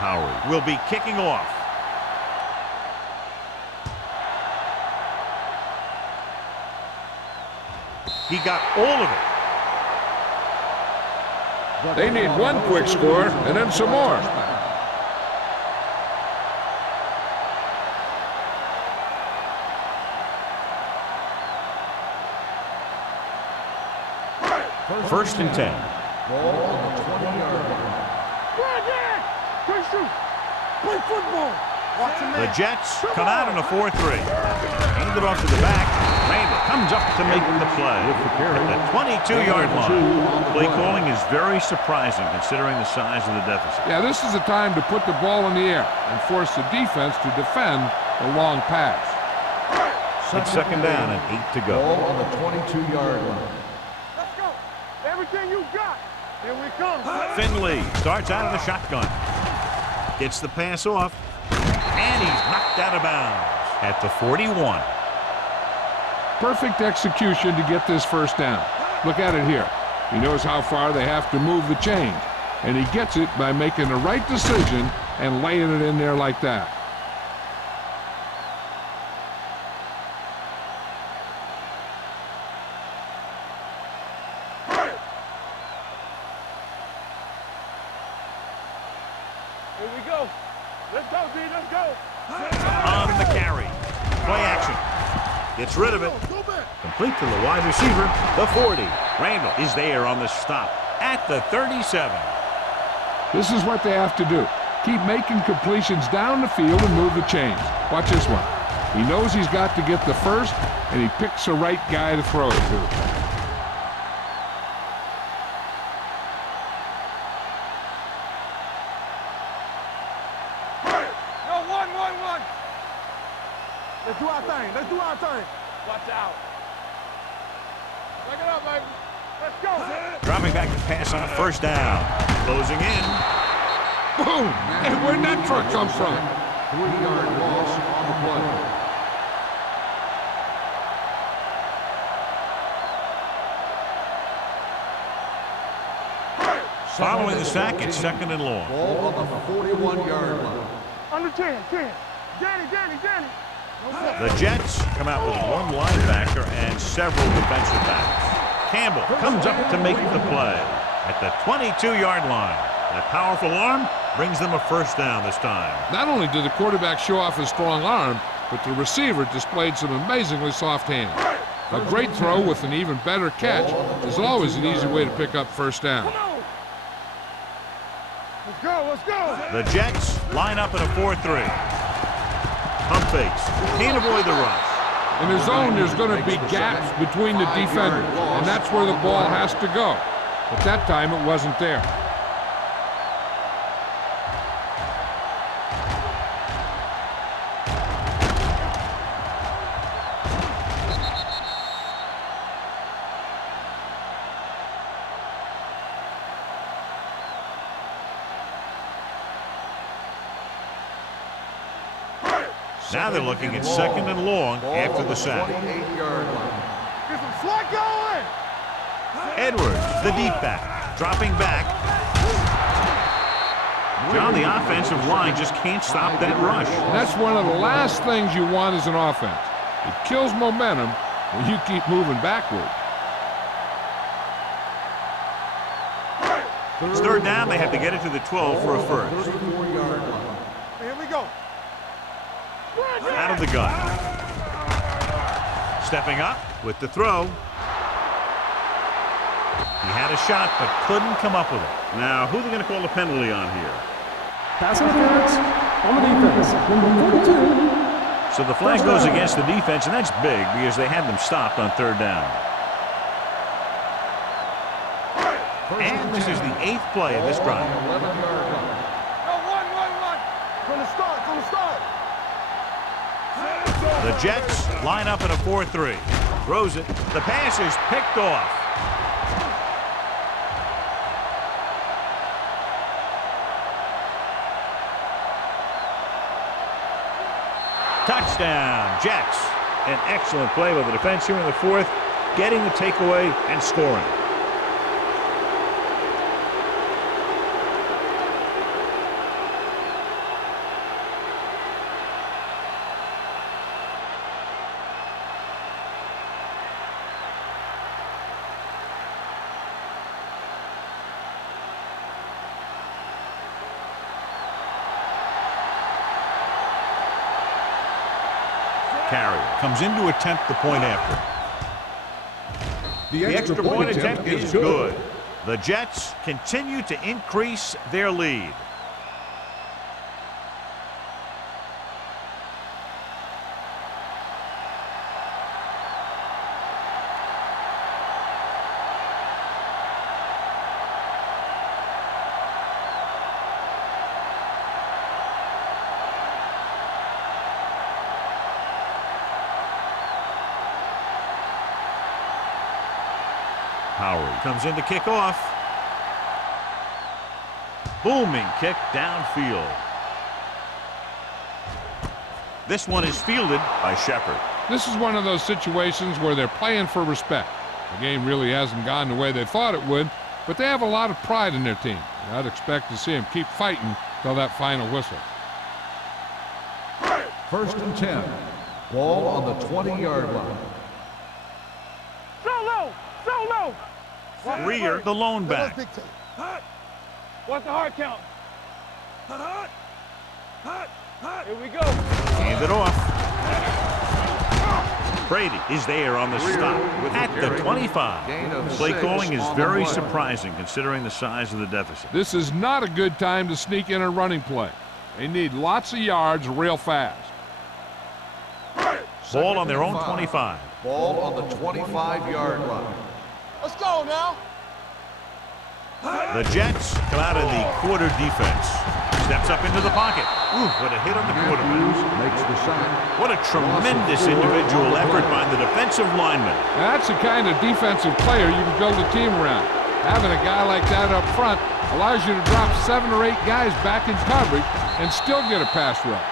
Howard will be kicking off. He got all of it. They need one quick score and then some more. First and 10. Ball on the 20-yard line. Play football. The Jets come out in a 4-3. Hand it off to the back. Randall comes up to make the play. At the 22-yard line. Play calling is very surprising considering the size of the deficit. Yeah, this is the time to put the ball in the air and force the defense to defend the long pass. It's second down and 8 to go. Ball on the 22-yard line. Let's go. Everything you got. Here we come. Finley starts out of the shotgun. Gets the pass off. And he's knocked out of bounds at the 41. Perfect execution to get this first down. Look at it here. He knows how far they have to move the chains, and he gets it by making the right decision and laying it in there like that. Here we go. Let's go, D. Let's go. On the carry. Play action. Gets rid of it. Complete to the wide receiver, the 40. Randall is there on the stop at the 37. This is what they have to do. Keep making completions down the field and move the chains. Watch this one. He knows he's got to get the first, and he picks the right guy to throw it to. Let's do our thing. Let's do our thing. Watch out. Pick it up, baby. Let's go. Dropping back to pass on a first down. Closing in. Boom! Hey, where'd that truck come from? 3-yard loss on the play. Following the sack, it's 2nd and long. Ball on the 41-yard line. Under 10, 10. Danny. The Jets come out with one linebacker and several defensive backs. Campbell comes up to make the play at the 22-yard line. That powerful arm brings them a 1st down this time. Not only did the quarterback show off his strong arm, but the receiver displayed some amazingly soft hands. A great throw with an even better catch is always an easy way to pick up 1st down. Let's go. The Jets line up in a 4-3. Pump fakes. Can't avoid the rush. In the zone, there's going to be gaps between the defenders, and that's where the ball has to go. But that time, it wasn't there. Now they're looking at 2nd and long after the sack. 28-yard line. Get some slack going. Edwards, the deep back, dropping back. John, the offensive line just can't stop that rush. And that's one of the last things you want as an offense. It kills momentum when you keep moving backward. It's 3rd down. They have to get it to the 12 for a 1st. 34-yard line. Here we go. Out of the gun. Stepping up with the throw. He had a shot but couldn't come up with it. Now, who are they going to call the penalty on here? Pass interference on the defense. Number 42. So the flag goes against the defense, and that's big because they had them stopped on 3rd down. And this is the 8th play of this drive. 11-yard line. From the start. The Jets line up in a 4-3. Throws it. The pass is picked off. Touchdown, Jets. An excellent play by the defense here in the 4th, getting the takeaway and scoring. Carrier comes in to attempt the point after. The extra point attempt is good. The Jets continue to increase their lead. Howard comes in to kick off. Booming kick downfield. This one is fielded by Shepard. This is one of those situations where they're playing for respect. The game really hasn't gone the way they thought it would, but they have a lot of pride in their team. I'd expect to see them keep fighting till that final whistle. 1st and 10. Ball on the 20-yard line. Solo. Rear, the lone back. What's the hard count? Here we go. Hand it off. Brady is there on the stop at the 25. Play calling is very surprising considering the size of the deficit. This is not a good time to sneak in a running play. They need lots of yards real fast. Ball on their own 25. Ball on the 25-yard line. Let's go now. The Jets come out in the quarter defense. Steps up into the pocket. Ooh, what a hit on the quarterback. Makes the sack. What a tremendous individual effort by the defensive lineman. Now, that's the kind of defensive player you can build a team around. Having a guy like that up front allows you to drop 7 or 8 guys back in coverage and still get a pass rush.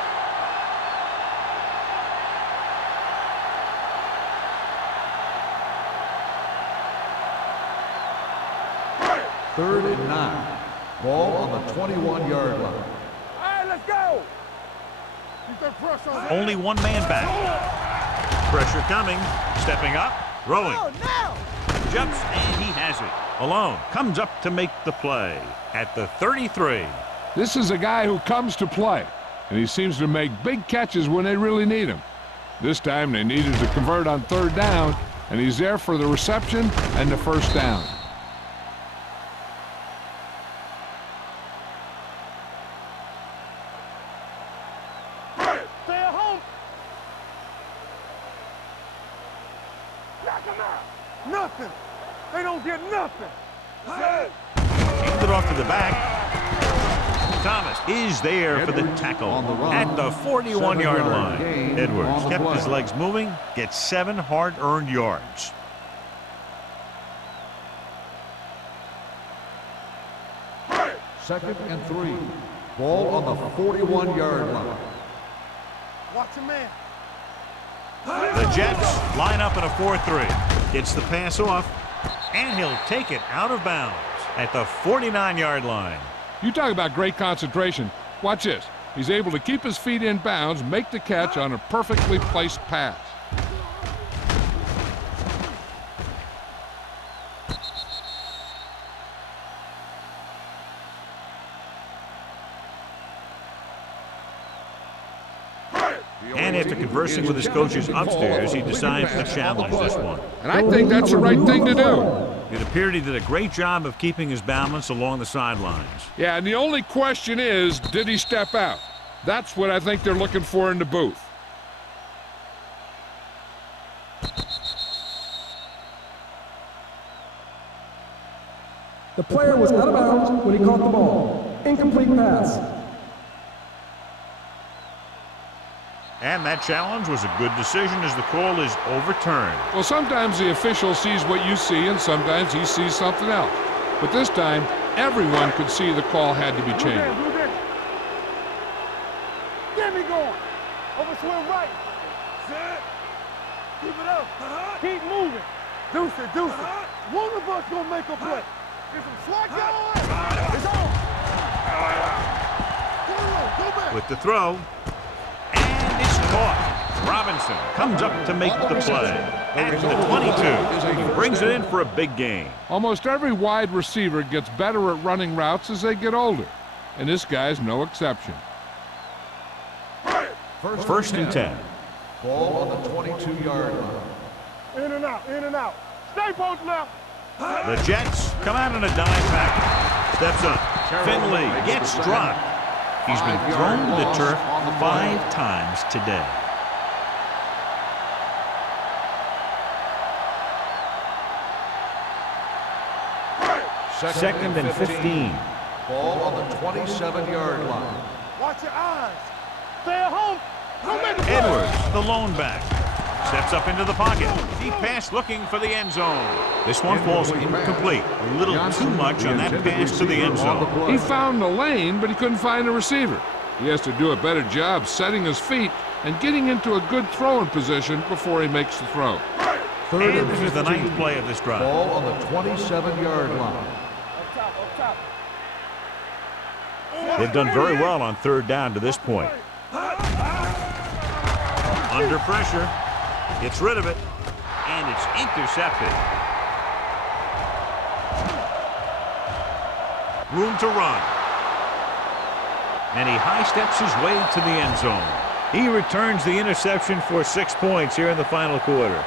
Third and 9. Ball on the 21-yard line. All right, let's go. Keep that pressure on. Only one man back. Pressure coming. Stepping up. Throwing. Oh, now. Jumps, and he has it. Alone. Comes up to make the play at the 33. This is a guy who comes to play, and he seems to make big catches when they really need him. This time they needed to convert on 3rd down, and he's there for the reception and the 1st down. Stay at home. Knock him out. Nothing. They don't get nothing. Hand it off to the back. Thomas is there for the tackle on the run. at the 41-yard line. gain Edwards on the kept play. his legs moving, gets 7 hard-earned yards. Second and 3. Ball on the 41-yard line. Watch your man. The Jets line up in a 4-3. Gets the pass off, and he'll take it out of bounds at the 49-yard line. You talk about great concentration. Watch this. He's able to keep his feet in bounds, make the catch on a perfectly placed pass. And after conversing with his coaches upstairs, he decides to challenge this one. And I think that's the right thing to do. It appeared he did a great job of keeping his balance along the sidelines. Yeah, and the only question is, did he step out? That's what I think they're looking for in the booth. The player was out of bounds when he caught the ball. Incomplete pass. And that challenge was a good decision as the call is overturned. Well, sometimes the official sees what you see, and sometimes he sees something else. But this time, everyone could see the call had to be Do changed. this. Get me going. Over swing right. Set. Keep it up. Keep moving. Deuce it. One of us gonna make a play. Get some slack going. It's on. Go back. With the throw, and it's caught. Robinson comes up to make the play at the 22. He brings it in for a big gain. Almost every wide receiver gets better at running routes as they get older, and this guy's no exception. First and 10. Ball on the 22-yard line. In and out. Stay posted up. The Jets come out in a dime package. Steps up. Finley gets dropped. He's been thrown to the turf 5 times today. Second and 15. Ball on the 27-yard line. Watch your eyes. Stay at home. Don't make a play. Edwards, the lone back, steps up into the pocket. Deep pass looking for the end zone. This one falls incomplete. A little too much on that pass to the end zone. He found the lane, but he couldn't find a receiver. He has to do a better job setting his feet and getting into a good throwing position before he makes the throw. And this is the 9th play of this drive. Ball on the 27-yard line. Up top. They've done very well on 3rd down to this point. Under pressure, gets rid of it, and it's intercepted. Room to run. And he high steps his way to the end zone. He returns the interception for 6 points here in the final quarter.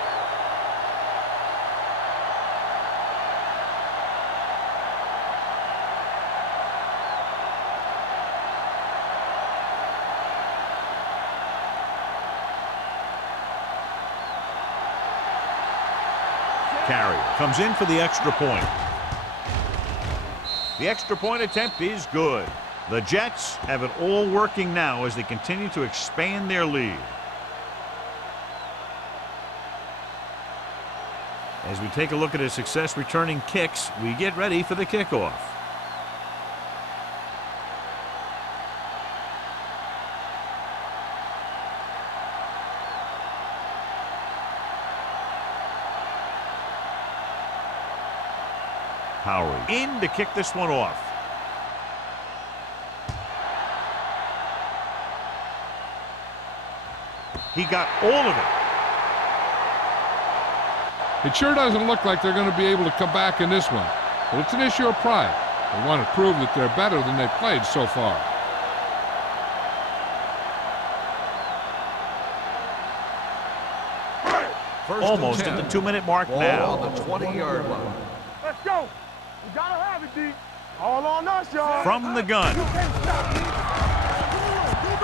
Carrier comes in for the extra point. The extra point attempt is good. The Jets have it all working now as they continue to expand their lead. As As we take a look at his success returning kicks, we get ready for the kickoff. Powery in to kick this one off. He got all of it. It sure doesn't look like they're going to be able to come back in this one, but it's an issue of pride. They want to prove that they're better than they've played so far. Almost at the 2-minute mark now. On the 20-yard line. Let's go. We gotta have it, D. All on us, y'all. From the gun.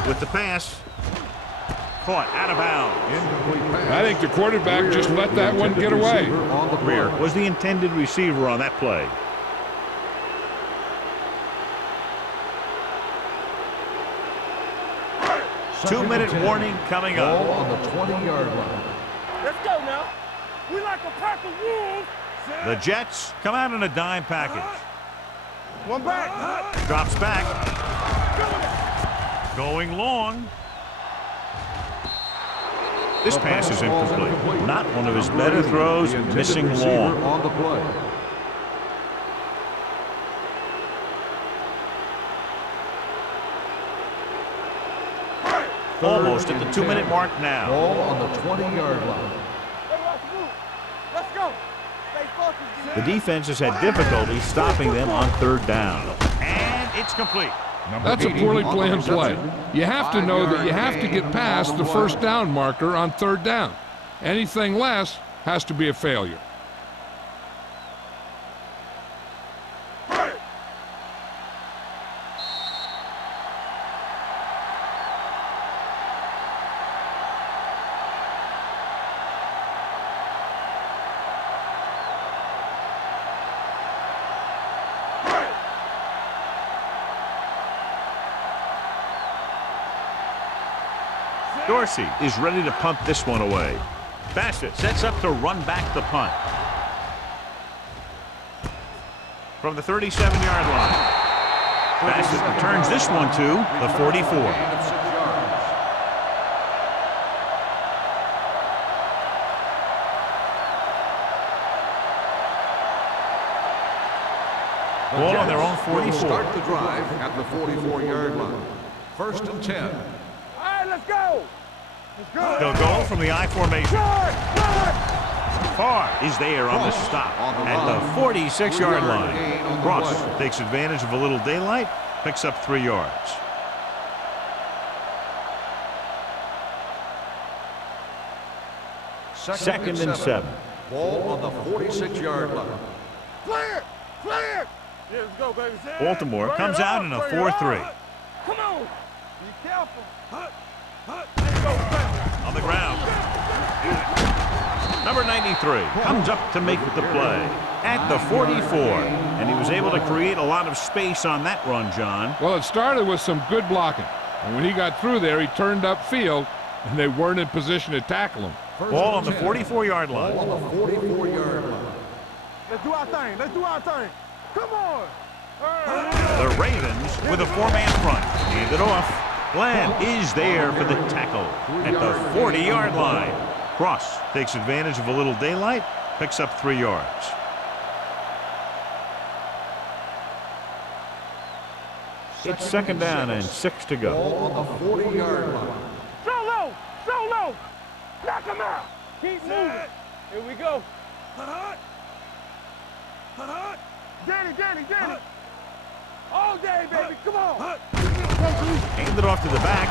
With the pass. Caught out of bounds. I think the quarterback just let that one get away. Greer was the intended receiver on that play. Two-minute warning coming up. On the 20-yard line. Let's go now. We like a pack of wolves. The Jets come out in a dime package. One back. Drops back. Going long. This pass is incomplete. Not one of his better throws, missing long. On the play. Almost at the 2-minute mark now. Ball on the 20-yard line. Let's go. Stay focused. The defense has had difficulty stopping them on third down. And it's complete. That's a poorly planned play. You have to know that you have to get past the first down marker on third down. Anything less has to be a failure. Dorsey is ready to punt this one away. Bassett sets up to run back the punt. From the 37-yard line. Bassett returns this one to the 44. Ball on their own 44. Start the drive at the 44-yard line. 1st and 10. All right, let's go. They'll go from the I formation. Farr is there on the stop at the 46-yard line. Cross takes advantage of a little daylight, picks up 3 yards. Second and 7. Ball on the 46-yard line. Clear. Clear. Yeah, let's go, baby. Baltimore comes out in a 4-3. Come on. Be careful. On the ground. Number 93 comes up to make the play at the 44. And he was able to create a lot of space on that run, John. Well, it started with some good blocking. And when he got through there, he turned upfield, and they weren't in position to tackle him. Ball on the 44-yard line. Ball on the 44-yard line. Let's do our thing. Let's do our thing. Come on. The Ravens with a 4-man front. Hand it off. Bland is there for the tackle at the 40-yard line. Cross takes advantage of a little daylight, picks up 3 yards. It's second down and 6 to go. Ball on the 40-yard line. Solo. Solo. Knock him out. Keep moving. Here we go. Danny. All day, baby. Come on. Hand it off to the back.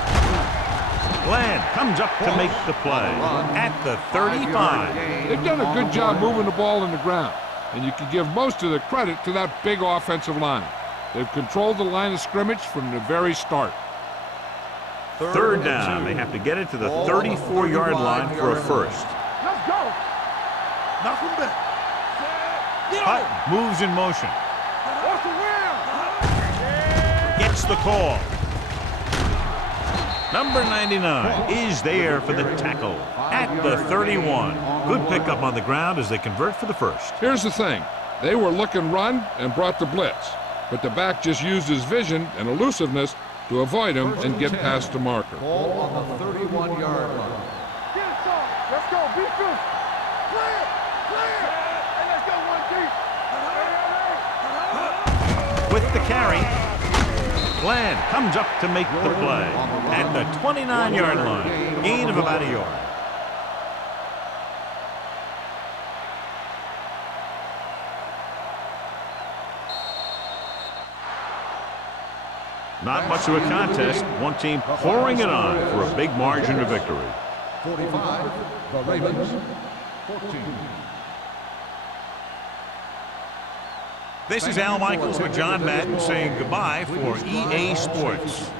Bland comes up to make the play at the 35. They've done a good job moving the ball in the ground, and you can give most of the credit to that big offensive line. They've controlled the line of scrimmage from the very start. Third down. They have to get it to the 34-yard line for a first. Let's go. Knock him back. Hutton moves in motion. Watch the wheel. Gets the call. Number 99 is there for the tackle at the 31. Good pickup on the ground as they convert for the first. Here's the thing. They were looking run and brought the blitz, but the back just used his vision and elusiveness to avoid him and get past the marker. Ball on the 31-yard line. Get it, son. Let's go. Be good. Clear. Clear. Hey, let's go 1 deep. With the carry, Bland comes up to make the play at the 29-yard line. Gain of about a yard. Not much of a contest. One team pouring it on for a big margin of victory. 45, the Ravens, 14. This is Al Michaels with John Madden saying goodbye for EA Sports.